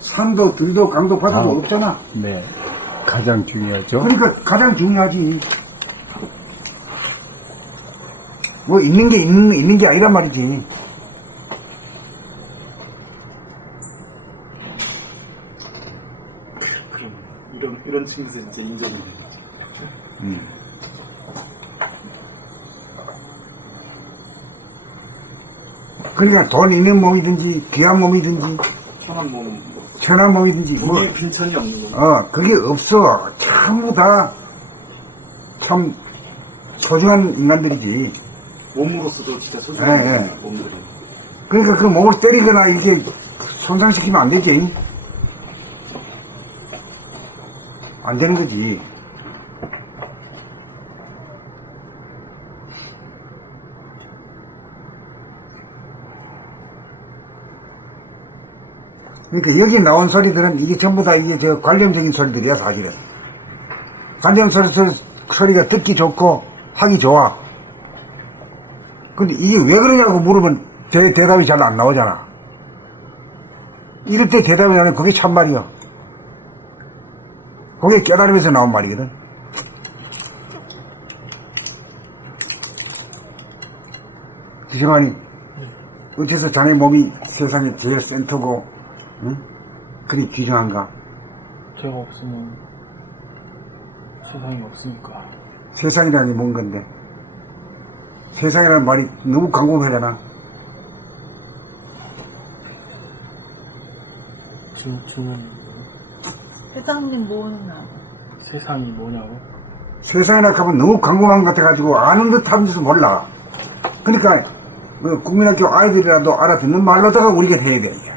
산도, 들도, 강도, 바다도 없잖아. 네. 가장 중요하죠. 그러니까 가장 중요하지. 있는 게 있는 게 아니란 말이지. 그럼 이런 측면에서 이제 인정이 되는 거죠. 그러니까 돈 있는 몸이든지 귀한 몸이든지 천한 몸이든지 몸이 빈천이 없는 거. 그게 없어. 전부 다 참 소중한 인간들이지. 몸으로서도 진짜 소중한 예. 몸들이. 그러니까 그 몸을 때리거나 이렇게 손상시키면 안 되지. 안 되는 거지. 그러니까 여기 나온 소리들은 이게 전부 다 이게 관념적인 소리들이야, 사실은. 관념 소리가 듣기 좋고 하기 좋아. 근데 이게 왜 그러냐고 물으면 대답이 잘 안 나오잖아. 이럴 때 대답이 나오면 그게 참말이야. 그게 깨달음에서 나온 말이거든. 지성아니, 어째서 자네 몸이 세상에 제일 센터고, 응? 그리 귀중한가? 제가 없으면 세상이 없으니까. 세상이라는 게 뭔 건데? 세상이라는 말이 너무 광범하잖아. 주는 세상은 뭐나? 세상이 뭐냐고? 세상이라 하면 너무 광범한 것 같아가지고 아는 듯 하면서 몰라. 그러니까 국민학교 아이들이라도 알아듣는 말로다가 우리가 해야 돼.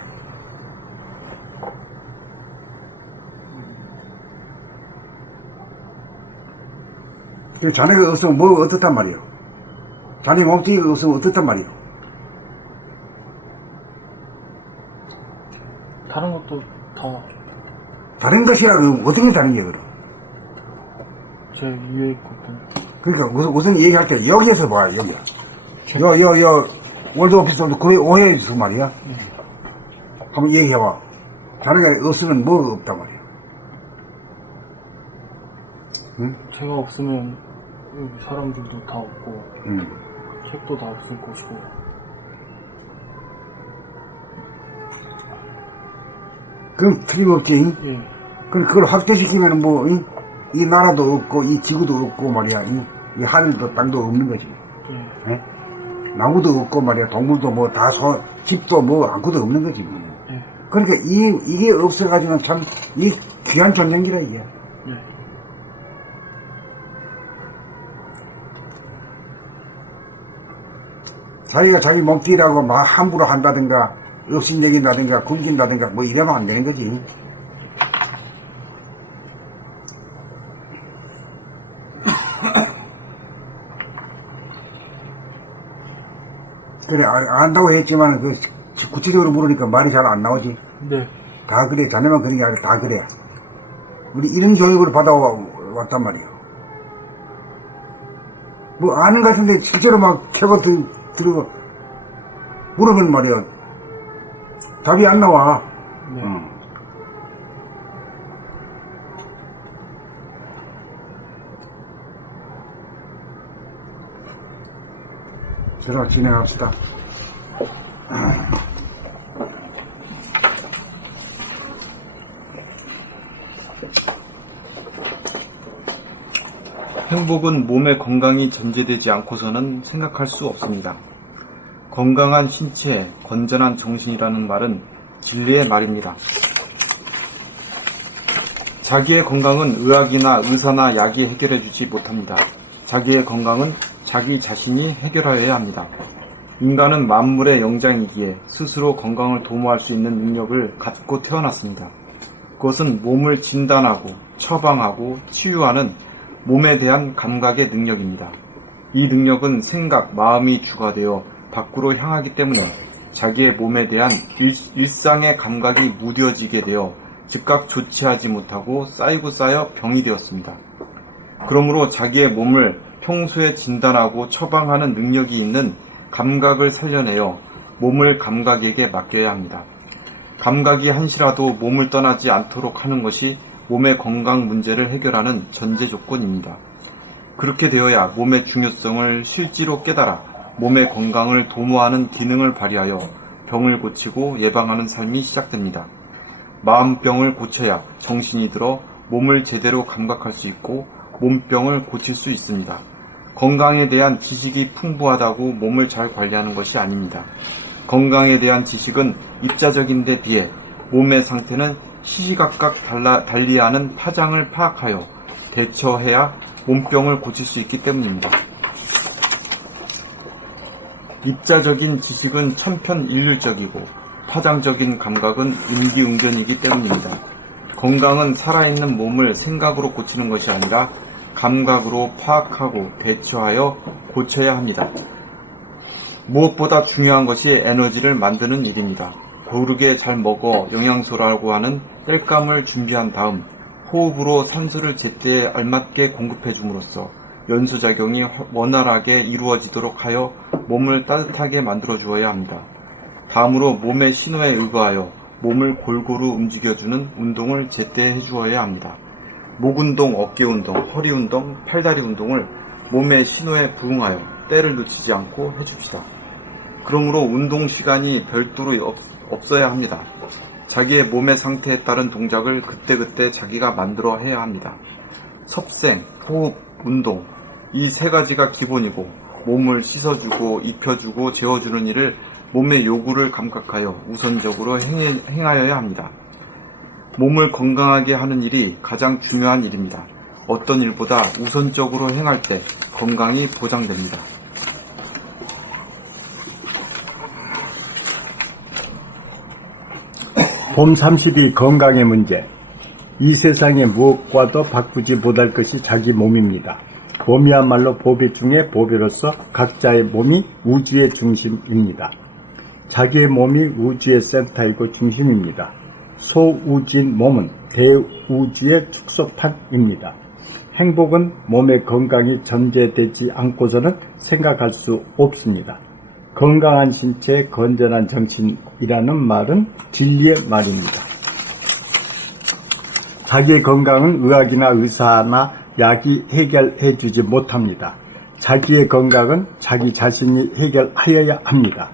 자네가 없으면 뭐 어떻단 말이오? 자네 몸뚱이가 없으면 어떻단 말이오? 다른 것도 다 다른 것이야. 그럼 어떤 게 다른 게 그럼? 제 위에 있거든. 그러니까 우선 얘기할게. 여기에서 봐. 여기. 월드 오피스도 그래 오해해서 말이야. 한번 얘기해봐. 자네가 없으면 뭐가 없단 말이야. 응? 제가 없으면 여기 사람들도 다 없고 응. 책도 다 없을 것이고. 그럼 틀림없지. 응? 예. 그럼 그걸 확대시키면 뭐, 응? 이 나라도 없고, 이 지구도 없고 말이야. 응? 이 하늘도 땅도 없는 거지. 예. 예? 나무도 없고 말이야. 동물도 뭐 다 집도 뭐 아무것도 없는 거지. 뭐. 예. 그러니까 이게 없어가지고는 참, 이 귀한 존재기라, 이게. 예. 자기가 자기 몸띠라고 막 함부로 한다든가, 업신여긴다든가, 굶긴다든가, 뭐 이러면 안 되는 거지. 그래, 안다고 했지만, 그, 구체적으로 물으니까 말이 잘 안 나오지. 네. 다 그래. 자네만 그런 게 아니라 다 그래. 우리 이런 교육을 받아왔단 말이야. 뭐, 아는 것 같은데, 실제로 막 캐고 들고, 물어보면 말이야. 답이 안 나와. 네. 자, 진행합시다. 행복은 몸의 건강이 전제되지 않고서는 생각할 수 없습니다. 건강한 신체, 건전한 정신이라는 말은 진리의 말입니다. 자기의 건강은 의학이나 의사나 약이 해결해주지 못합니다. 자기의 건강은 자기 자신이 해결하여야 합니다. 인간은 만물의 영장이기에 스스로 건강을 도모할 수 있는 능력을 갖고 태어났습니다. 그것은 몸을 진단하고 처방하고 치유하는 몸에 대한 감각의 능력입니다. 이 능력은 생각, 마음이 주가 되어 밖으로 향하기 때문에 자기의 몸에 대한 일상의 감각이 무뎌지게 되어 즉각 조치하지 못하고 쌓여 병이 되었습니다. 그러므로 자기의 몸을 평소에 진단하고 처방하는 능력이 있는 감각을 살려내어 몸을 감각에게 맡겨야 합니다. 감각이 한시라도 몸을 떠나지 않도록 하는 것이 몸의 건강 문제를 해결하는 전제 조건입니다. 그렇게 되어야 몸의 중요성을 실제로 깨달아 몸의 건강을 도모하는 기능을 발휘하여 병을 고치고 예방하는 삶이 시작됩니다. 마음병을 고쳐야 정신이 들어 몸을 제대로 감각할 수 있고 몸병을 고칠 수 있습니다. 건강에 대한 지식이 풍부하다고 몸을 잘 관리하는 것이 아닙니다. 건강에 대한 지식은 입자적인 데 비해 몸의 상태는 시시각각 달리하는 파장을 파악하여 대처해야 몸병을 고칠 수 있기 때문입니다. 입자적인 지식은 천편일률적이고 파장적인 감각은 임기응변이기 때문입니다. 건강은 살아있는 몸을 생각으로 고치는 것이 아니라 감각으로 파악하고 대처하여 고쳐야 합니다. 무엇보다 중요한 것이 에너지를 만드는 일입니다. 고르게 잘 먹어 영양소라고 하는 땔감을 준비한 다음 호흡으로 산소를 제때에 알맞게 공급해 줌으로써 연소작용이 원활하게 이루어지도록 하여 몸을 따뜻하게 만들어 주어야 합니다. 다음으로 몸의 신호에 의거하여 몸을 골고루 움직여주는 운동을 제때 해주어야 합니다. 목 운동, 어깨 운동, 허리 운동, 팔다리 운동을 몸의 신호에 부응하여 때를 놓치지 않고 해줍시다. 그러므로 운동 시간이 별도로 없어야 합니다. 자기의 몸의 상태에 따른 동작을 그때그때 자기가 만들어 해야 합니다. 섭생, 호흡, 운동 이 세 가지가 기본이고 몸을 씻어주고 입혀주고 재워주는 일을 몸의 요구를 감각하여 우선적으로 행하여야 합니다. 몸을 건강하게 하는 일이 가장 중요한 일입니다. 어떤 일보다 우선적으로 행할 때 건강이 보장됩니다. 봄 30이 건강의 문제. 이 세상에 무엇과도 바꾸지 못할 것이 자기 몸입니다. 봄이야말로 보배 중에 보배로서 각자의 몸이 우주의 중심입니다. 자기의 몸이 우주의 센터이고 중심입니다. 소우주인 몸은 대우주의 축소판입니다. 행복은 몸의 건강이 전제되지 않고서는 생각할 수 없습니다. 건강한 신체, 건전한 정신이라는 말은 진리의 말입니다. 자기의 건강은 의학이나 의사나 약이 해결해 주지 못합니다. 자기의 건강은 자기 자신이 해결하여야 합니다.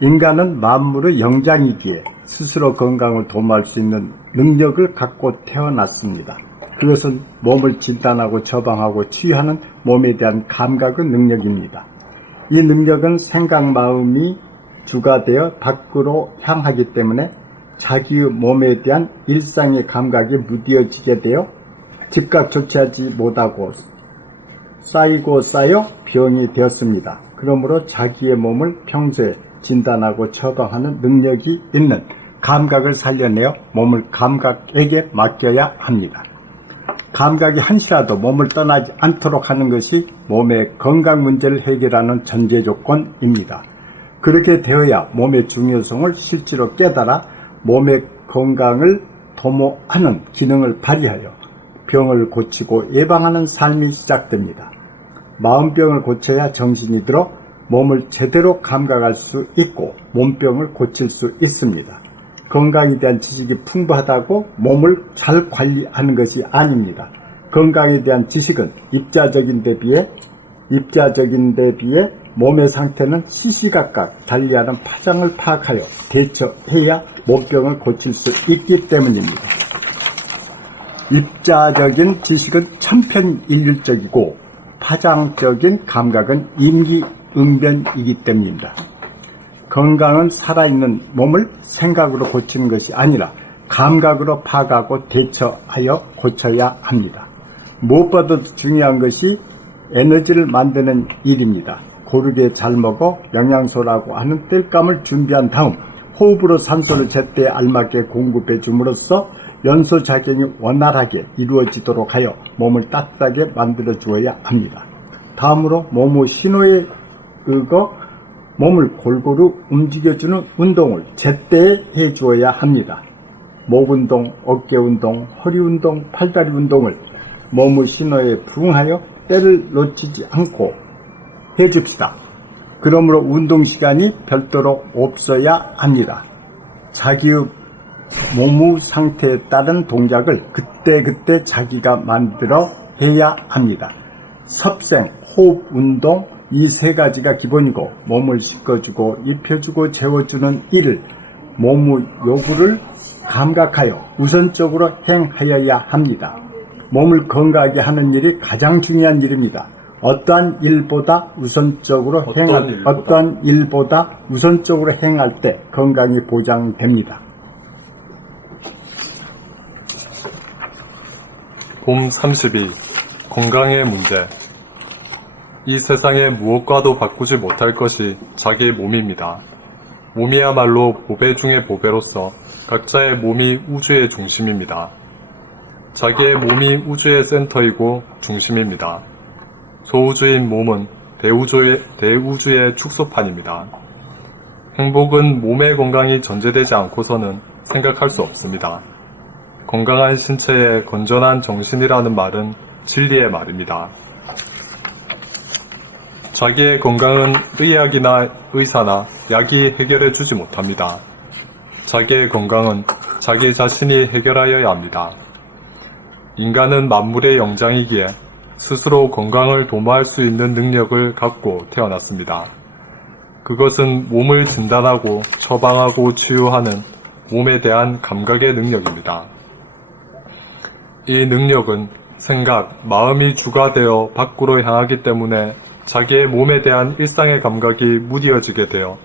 인간은 만물의 영장이기에 스스로 건강을 도모할 수 있는 능력을 갖고 태어났습니다. 그것은 몸을 진단하고 처방하고 치유하는 몸에 대한 감각의 능력입니다. 이 능력은 생각, 마음이 주가 되어 밖으로 향하기 때문에 자기의 몸에 대한 일상의 감각이 무뎌지게 되어 즉각 조치하지 못하고 쌓이고 쌓여 병이 되었습니다. 그러므로 자기의 몸을 평소에 진단하고 처방하는 능력이 있는 감각을 살려내어 몸을 감각에게 맡겨야 합니다. 감각이 한시라도 몸을 떠나지 않도록 하는 것이 몸의 건강 문제를 해결하는 전제 조건입니다. 그렇게 되어야 몸의 중요성을 실제로 깨달아 몸의 건강을 도모하는 기능을 발휘하여 병을 고치고 예방하는 삶이 시작됩니다. 마음병을 고쳐야 정신이 들어 몸을 제대로 감각할 수 있고 몸병을 고칠 수 있습니다. 건강에 대한 지식이 풍부하다고 몸을 잘 관리하는 것이 아닙니다. 건강에 대한 지식은 입자적인 데 비해 몸의 상태는 시시각각 달리하는 파장을 파악하여 대처해야 몸병을 고칠 수 있기 때문입니다. 입자적인 지식은 천편일률적이고 파장적인 감각은 임기응변이기 때문입니다. 건강은 살아있는 몸을 생각으로 고치는 것이 아니라 감각으로 파악하고 대처하여 고쳐야 합니다. 무엇보다도 중요한 것이 에너지를 만드는 일입니다. 고르게 잘 먹어 영양소라고 하는 땔감을 준비한 다음 호흡으로 산소를 제때에 알맞게 공급해 줌으로써 연소작용이 원활하게 이루어지도록 하여 몸을 따뜻하게 만들어 주어야 합니다. 다음으로 몸의 신호에 의거 몸을 골고루 움직여주는 운동을 제때에 해주어야 합니다. 목 운동, 어깨 운동, 허리 운동, 팔다리 운동을 몸의 신호에 부응하여 때를 놓치지 않고 해줍시다. 그러므로 운동 시간이 별도로 없어야 합니다. 자기의 몸의 상태에 따른 동작을 그때그때 자기가 만들어 해야 합니다. 섭생, 호흡, 운동 이 세 가지가 기본이고 몸을 씻어주고 입혀주고 재워주는 일을 몸의 요구를 감각하여 우선적으로 행하여야 합니다. 몸을 건강하게 하는 일이 가장 중요한 일입니다. 어떠한 일보다 우선적으로 행할 때 건강이 보장됩니다. 봄 32. 건강의 문제. 이 세상에 무엇과도 바꾸지 못할 것이 자기의 몸입니다. 몸이야말로 보배 중의 보배로서 각자의 몸이 우주의 중심입니다. 자기의 몸이 우주의 센터이고 중심입니다. 소우주인 몸은 대우주의 축소판입니다. 행복은 몸의 건강이 전제되지 않고서는 생각할 수 없습니다. 건강한 신체에 건전한 정신이라는 말은 진리의 말입니다. 자기의 건강은 의학이나 의사나 약이 해결해 주지 못합니다. 자기의 건강은 자기 자신이 해결하여야 합니다. 인간은 만물의 영장이기에 스스로 건강을 도모할 수 있는 능력을 갖고 태어났습니다. 그것은 몸을 진단하고 처방하고 치유하는 몸에 대한 감각의 능력입니다. 이 능력은 생각, 마음이 주가 되어 밖으로 향하기 때문에 자기의 몸에 대한 일상의 감각이 무뎌지게 되어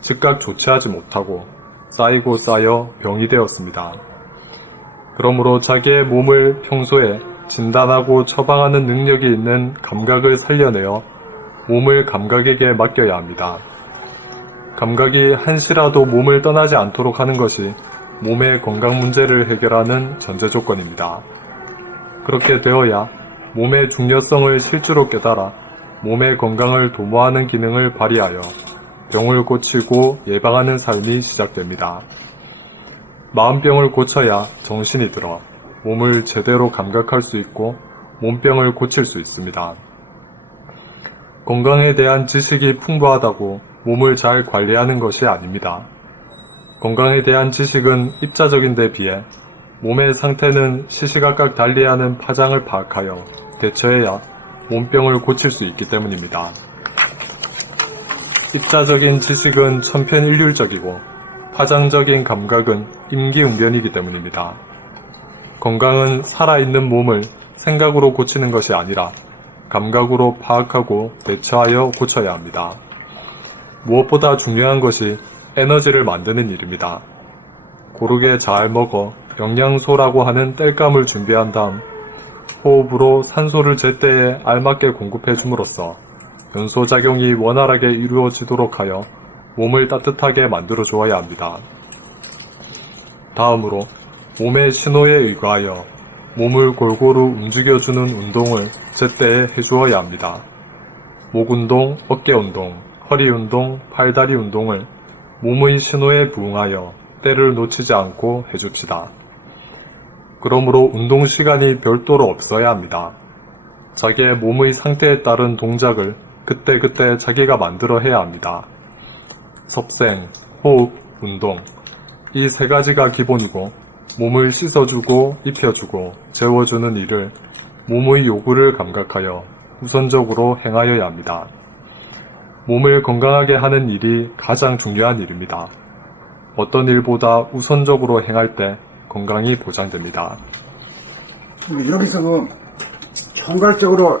즉각 조치하지 못하고 쌓이고 쌓여 병이 되었습니다. 그러므로 자기의 몸을 평소에 진단하고 처방하는 능력이 있는 감각을 살려내어 몸을 감각에게 맡겨야 합니다. 감각이 한시라도 몸을 떠나지 않도록 하는 것이 몸의 건강 문제를 해결하는 전제 조건입니다. 그렇게 되어야 몸의 중요성을 실제로 깨달아 몸의 건강을 도모하는 기능을 발휘하여 병을 고치고 예방하는 삶이 시작됩니다. 마음병을 고쳐야 정신이 들어 몸을 제대로 감각할 수 있고 몸병을 고칠 수 있습니다. 건강에 대한 지식이 풍부하다고 몸을 잘 관리하는 것이 아닙니다. 건강에 대한 지식은 입자적인 데 비해 몸의 상태는 시시각각 달리하는 파장을 파악하여 대처해야 몸병을 고칠 수 있기 때문입니다. 입자적인 지식은 천편일률적이고 파장적인 감각은 임기응변이기 때문입니다. 건강은 살아있는 몸을 생각으로 고치는 것이 아니라 감각으로 파악하고 대처하여 고쳐야 합니다. 무엇보다 중요한 것이 에너지를 만드는 일입니다. 고르게 잘 먹어 영양소라고 하는 땔감을 준비한 다음 호흡으로 산소를 제때에 알맞게 공급해 줌으로써 연소작용이 원활하게 이루어지도록 하여 몸을 따뜻하게 만들어 주어야 합니다. 다음으로 몸의 신호에 의거하여 몸을 골고루 움직여주는 운동을 제때에 해주어야 합니다. 목 운동, 어깨 운동, 허리 운동, 팔다리 운동을 몸의 신호에 부응하여 때를 놓치지 않고 해줍시다. 그러므로 운동 시간이 별도로 없어야 합니다. 자기의 몸의 상태에 따른 동작을 그때그때 자기가 만들어 해야 합니다. 섭생, 호흡, 운동 이 세 가지가 기본이고 몸을 씻어주고 입혀주고 재워주는 일을 몸의 요구를 감각하여 우선적으로 행하여야 합니다. 몸을 건강하게 하는 일이 가장 중요한 일입니다. 어떤 일보다 우선적으로 행할 때 건강이 보장됩니다. 여기서 그 총괄적으로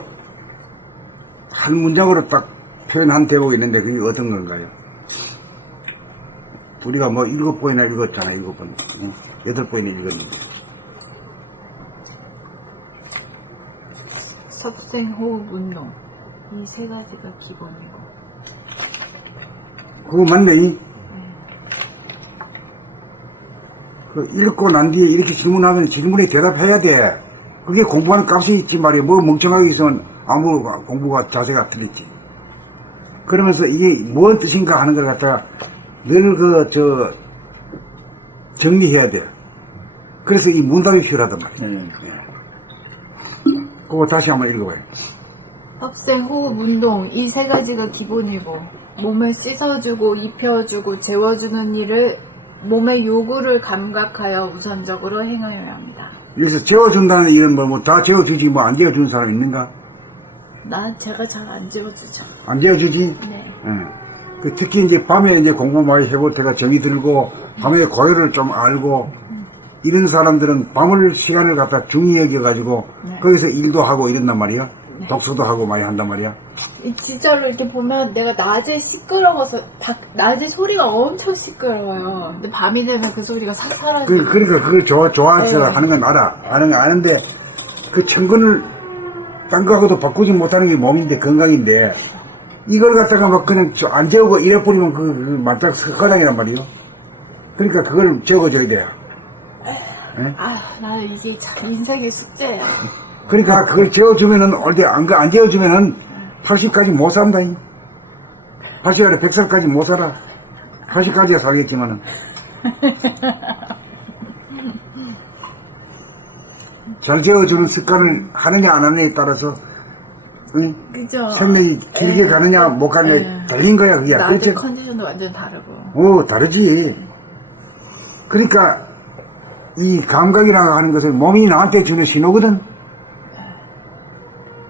한 문장으로 딱 표현한 대목이 있는데 그게 어떤 건가요? 우리가 뭐 7번이나 읽었잖아, 7번. 8번이나 읽었는데. 섭생, 호흡, 운동. 이 세 가지가 기본이고. 그거 맞네. 그 읽고 난 뒤에 이렇게 질문하면 질문에 대답해야 돼. 그게 공부하는 값이 있지 말이야. 뭐 멍청하게 있으면 아무 공부가 자세가 틀리지. 그러면서 이게 뭔 뜻인가 하는 걸 갖다가 늘 정리해야 돼. 그래서 이 문답이 필요하단 말이야. 그거 다시 한번 읽어봐요. 섭생, 호흡, 운동. 이 세 가지가 기본이고, 몸을 씻어주고, 입혀주고, 재워주는 일을 몸의 요구를 감각하여 우선적으로 행하여야 합니다. 여기서 재워준다는 일은 다 재워주지 안 재워주는 사람 있는가? 제가 잘 안 재워주죠. 안 재워주지? 네. 그 특히 이제 밤에 이제 공부 많이 해볼 때가 정이 들고 밤에 고요를 좀 알고 이런 사람들은 밤을 시간을 갖다 중히 여겨가지고 네. 거기서 일도 하고 이런단 말이야. 독서도 하고 많이 한단 말이야. 진짜로 이렇게 보면 내가 낮에 시끄러워서 낮에 소리가 엄청 시끄러워요. 근데 밤이 되면 그 소리가 싹 사라지고. 그러니까 그걸 좋아해서 네. 하는 건 알아. 아는데 그 천근을 딴 거하고도 바꾸지 못하는 게 몸인데 건강인데 이걸 갖다가 막 그냥 안 재우고 이래 버리면 그 말딱 습관이란 말이요. 그러니까 그걸 재워줘야 돼. 나는 이게 참 인생의 숙제예요. 그러니까 그걸 재워주면은 안 재워주면은 80까지 못 산다. 80 아래 100살까지 못 살아. 80까지야 살겠지만은. 잘 재워주는 습관을 하느냐 안 하느냐에 따라서 응? 그죠? 생명이 길게 가느냐 못 가느냐 달린 거야 그게. 나한테 그렇지? 컨디션도 완전 다르고. 다르지. 그러니까 이 감각이라고 하는 것은 몸이 나한테 주는 신호거든.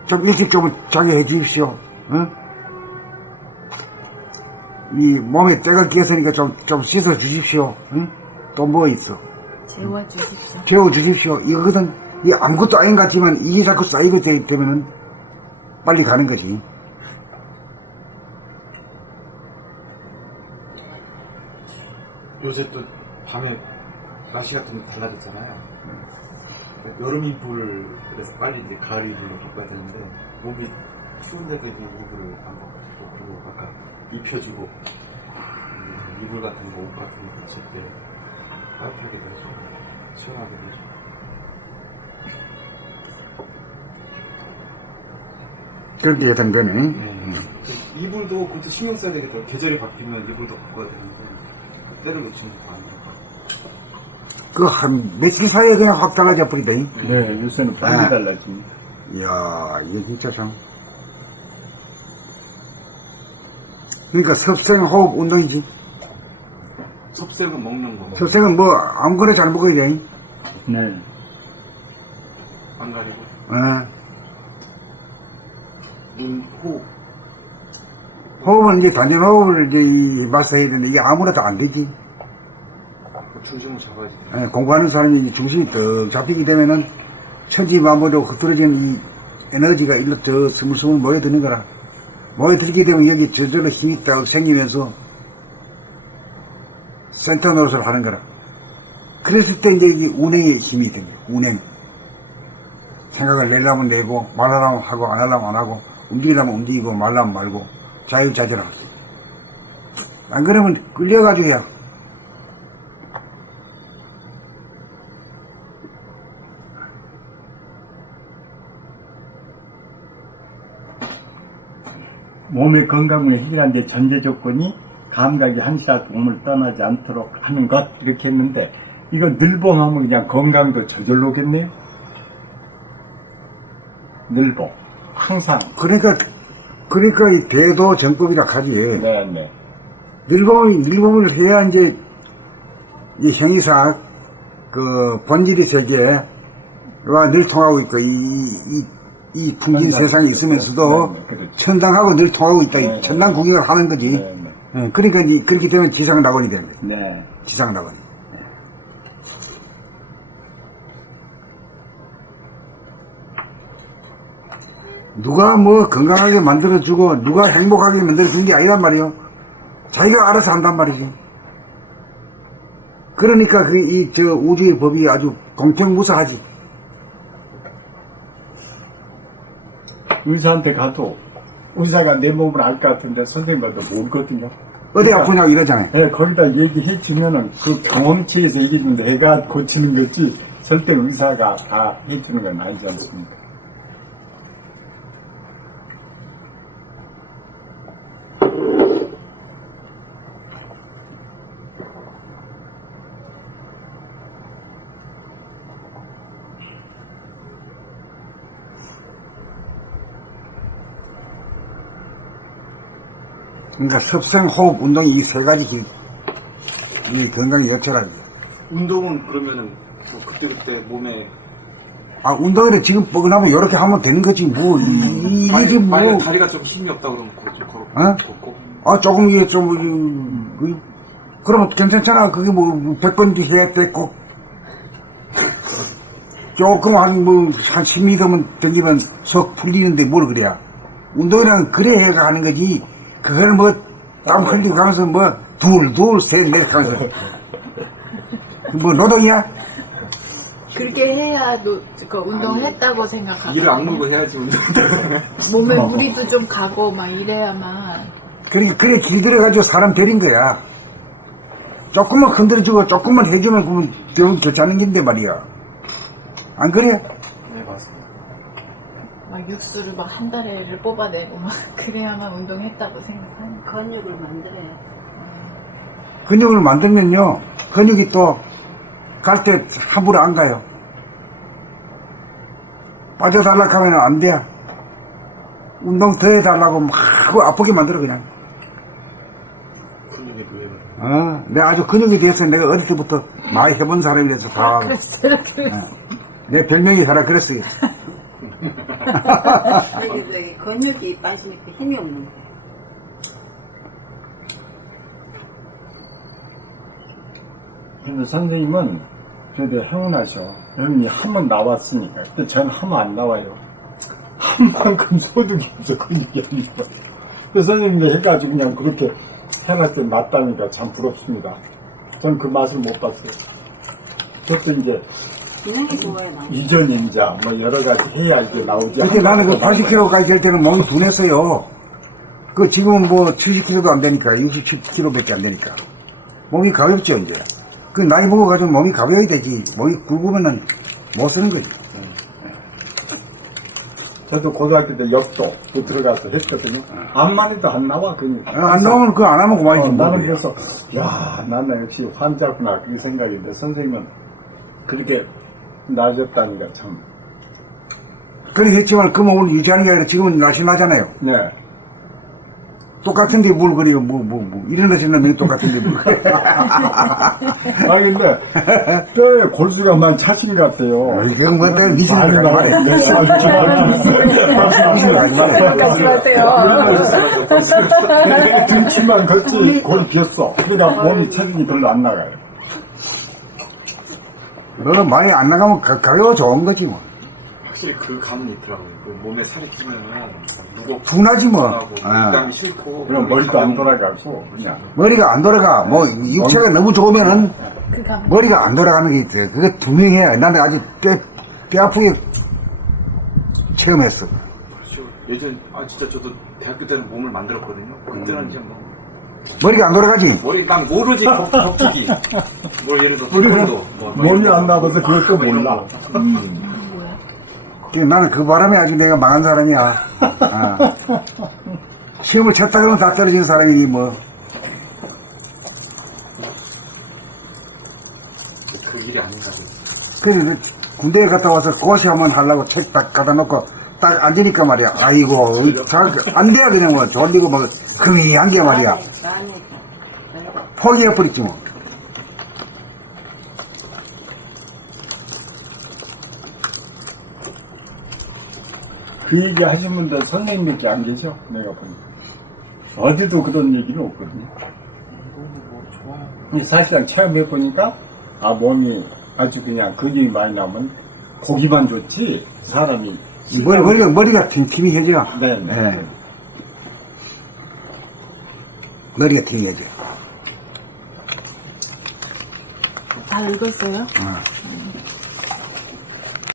좀 일찍 좀 자게 해 주십시오. 응? 이 몸에 때가 끼었으니까 좀 씻어 주십시오. 응? 또 뭐 있어? 재워주십시오. 재워 주십시오. 이거거든. 이 아무것도 아닌 것 같지만 이게 자꾸 쌓이게 되면은 빨리 가는 거지. 요새 또 밤에 날씨 같은 게 달라졌잖아요. 여름 이불에서 빨리 이제 가을 이불로 바꿔야 되는데 몸이 추운데도 이제 이불을 안 바꿔주고 그리고 아까 입혀주고 이불 같은 거 옷 같은 거 붙일 때 따뜻하게 해주고 시원하게 해주고. 그렇게 해야 되는 거네. 이불도 그것도 신경 써야 되니까 계절이 바뀌면 이불도 바꿔야 되는데 때를 놓치는 거 아니에요. 그 한 며칠 사이에 그냥 확 달라져 버리다. 네, 요새는 많이 달라지. 이야, 이게 진짜 참. 그러니까 섭생, 호흡, 운동이지. 섭생은 먹는 거. 섭생은 뭐 아무거나 잘 먹어야 돼. 네. 안 가리고. 호흡은 이제 단전 호흡을 이제 마스터해야 되는데 이게 아무래도 안 되지. 중심을 잡아야지. 공부하는 사람이 이 중심이 떡 잡히게 되면은 천지만물로 흐트러진 이 에너지가 일로 더 스물스물 모여드는 거라. 모여들게 되면 여기 저절로 힘이 딱 생기면서 센터 노릇을 하는 거라. 그랬을 때 이제 이게 운행의 힘이 있거든요. 운행. 생각을 내려면 내고, 말하려면 하고, 안 하려면 안 하고, 움직이려면 움직이고, 말라면 말고, 자유자재라. 안 그러면 끌려가지고 해야. 몸의 건강을 해결하는 데 전제 조건이 감각이 한시라도 몸을 떠나지 않도록 하는 것 이렇게 했는데 이거 늘봉하면 그냥 건강도 저절로 오겠네요. 늘봉 항상 그러니까 이 대도 정법이라 하지. 네. 늘봉을 해야 이제 이 형이사 그 본질의 세계와 늘 통하고 있고 이 풍진 세상에 있으면서도 그렇죠. 천당하고 늘 통하고 있다. 네. 천당 구경을 하는 거지. 네. 그러니까 이제 그렇게 되면 지상낙원이 되는 거예요. 네. 지상낙원. 누가 뭐 건강하게 만들어주고 누가 행복하게 만들어주는 게 아니란 말이요. 자기가 알아서 한단 말이지. 그러니까 저 우주의 법이 아주 공평무사하지. 의사한테 가도 의사가 내 몸을 알 것 같은데 선생님한테 모르거든요. 어디 아프냐고 이러잖아요. 네, 거기다 얘기해 주면은 그 경험치에서 얘기해 주는데 애가 고치는 거지 절대 의사가 다 해주는 건 아니지 않습니까? 그러니까 섭생, 호흡, 운동이 이 세 가지 이 건강의 역철학이에요. 운동은 그러면은 뭐 그때그때 몸에 운동을 지금 뻐근하면 이렇게 하면 되는 거지. 뭐 이게 뭐 만약에 다리가 좀 힘이 없다 그러면 좀 걷고. 조금 이게 좀 그러면 괜찮잖아. 그게 뭐 100번 해야 돼 꼭. 조금 한 10m면 댕기면 속 풀리는데 뭘 그래야. 운동이라는 그래 해가 하는 거지. 그걸 뭐 땀 흘리고 가면서 뭐 둘 셋 넷 하면서 뭐 노동이야? 그렇게 해야 운동했다고 생각하고 일을 악물고 해야지 운동. 몸에 무리도 좀 가고 막 이래야만. 그래 길들여가지고 사람 데린 거야. 조금만 흔들어주고 조금만 해주면 그러면 괜찮은 건데 말이야. 안 그래? 네, 맞습니다. 막 육수를 막 한 달에를 뽑아내고 막 그래야만 운동했다고 생각하는. 근육을 만들어야 근육을 만들면요, 근육이 또 갈 때 함부로 안 가요. 빠져달라고 하면 안 돼. 운동 더 해달라고 막 아프게 만들어 그냥. 근육이 왜 내가 아주 근육이 돼서 내가 어릴 때부터 많이 해본 사람이라서 다. 그랬어요. 내 별명이 하라 그랬어요. 여기 근육이 빠지니까 힘이 없는 거야. 근데 선생님은 그래도 행운하셔. 여러분이 한 번 나왔으니까. 근데 저는 한 번 안 나와요. 한 만큼 소득이 없어, 근육이 아니고. 근데 선생님도 해가지고 그냥 그렇게 해놨을 때 낫다니까 참 부럽습니다. 전 그 맛을 못 봤어요. 저도 이제 기능이 좋아요, 많이. 이전인자 뭐 여러 가지 해야 이게 나오지. 그때 나는 그 80kg까지 될 때는 몸이 둔했어요. 그 지금은 뭐 70kg도 안 되니까, 67kg밖에 안 되니까. 몸이 가볍죠, 이제. 그 나이 먹어가지고 몸이 가벼워야 되지. 몸이 굵으면은 못 쓰는 거지. 저도 고등학교 때 역도 들어가서 했거든요. 암만 해도 안 나와, 근육. 안 나오면 그거 안 하면 그만이지. 뭐 나는 그래. 그래서 야 나는 역시 환자구나 그게 생각인데 선생님은 그렇게 나아졌다니까 참. 그래 했지만 그 몸을 유지하는 게 아니라 지금은 날씬하잖아요. 네. 똑같은 게 뭘 그래요? 일어나시는 똑같은 게 뭘 그래? 아, 근데, 뼈에 골수가 많이 차신 것 같아요. 이거 뭐, 내가 미치는 아니, 거야. 등치만 걷지 골이 비었어. 그러니까 몸이 체중이 별로 안 나가요. 너는 많이 안 나가면 가벼워 좋은 거지 뭐. 확실히 그 감은 있더라고요. 그 몸에 살이 찌면은 무겁고 둔하지 뭐. 건강이 싫고 그럼 머리도 안 돌아가고, 그냥. 머리가 안 돌아가. 뭐 육체가 너무 좋으면은 머리가 안 돌아가는 게 있대. 그게 분명해. 나는 아직 뼈 아프게 체험했어. 예전 진짜 저도 대학교 때는 몸을 만들었거든요. 그때는 이제 뭐 머리가 안 돌아가지. 머리 난 모르지 격투기. 뭐 예를 들어 태권도 뭐 몸이 안 나와서 그것도 몰라. 나는 그 바람에 아직 내가 망한 사람이야. 시험을 쳤다 그러면 다 떨어진 사람이니 뭐. 그 일이 아닌가 봐요. 그래서 군대에 갔다 와서 고시 한번 하려고 책 딱 갖다 놓고 딱 앉으니까 말이야. 아이고, 안 돼야 그냥 뭐 졸리고 막 금이 한 게 말이야. 포기해버렸지 뭐. 그 얘기 하신 분들 선생님밖에 안 계셔. 내가 보니까. 어디도 그런 얘기는 없거든요. 사실상 체험해보니까, 몸이 아주 그냥 근육이 많이 나면 고기만 좋지, 사람이. 머리가 팅팅해져. 네. 머리가 팅해져. 다 읽었어요? 어.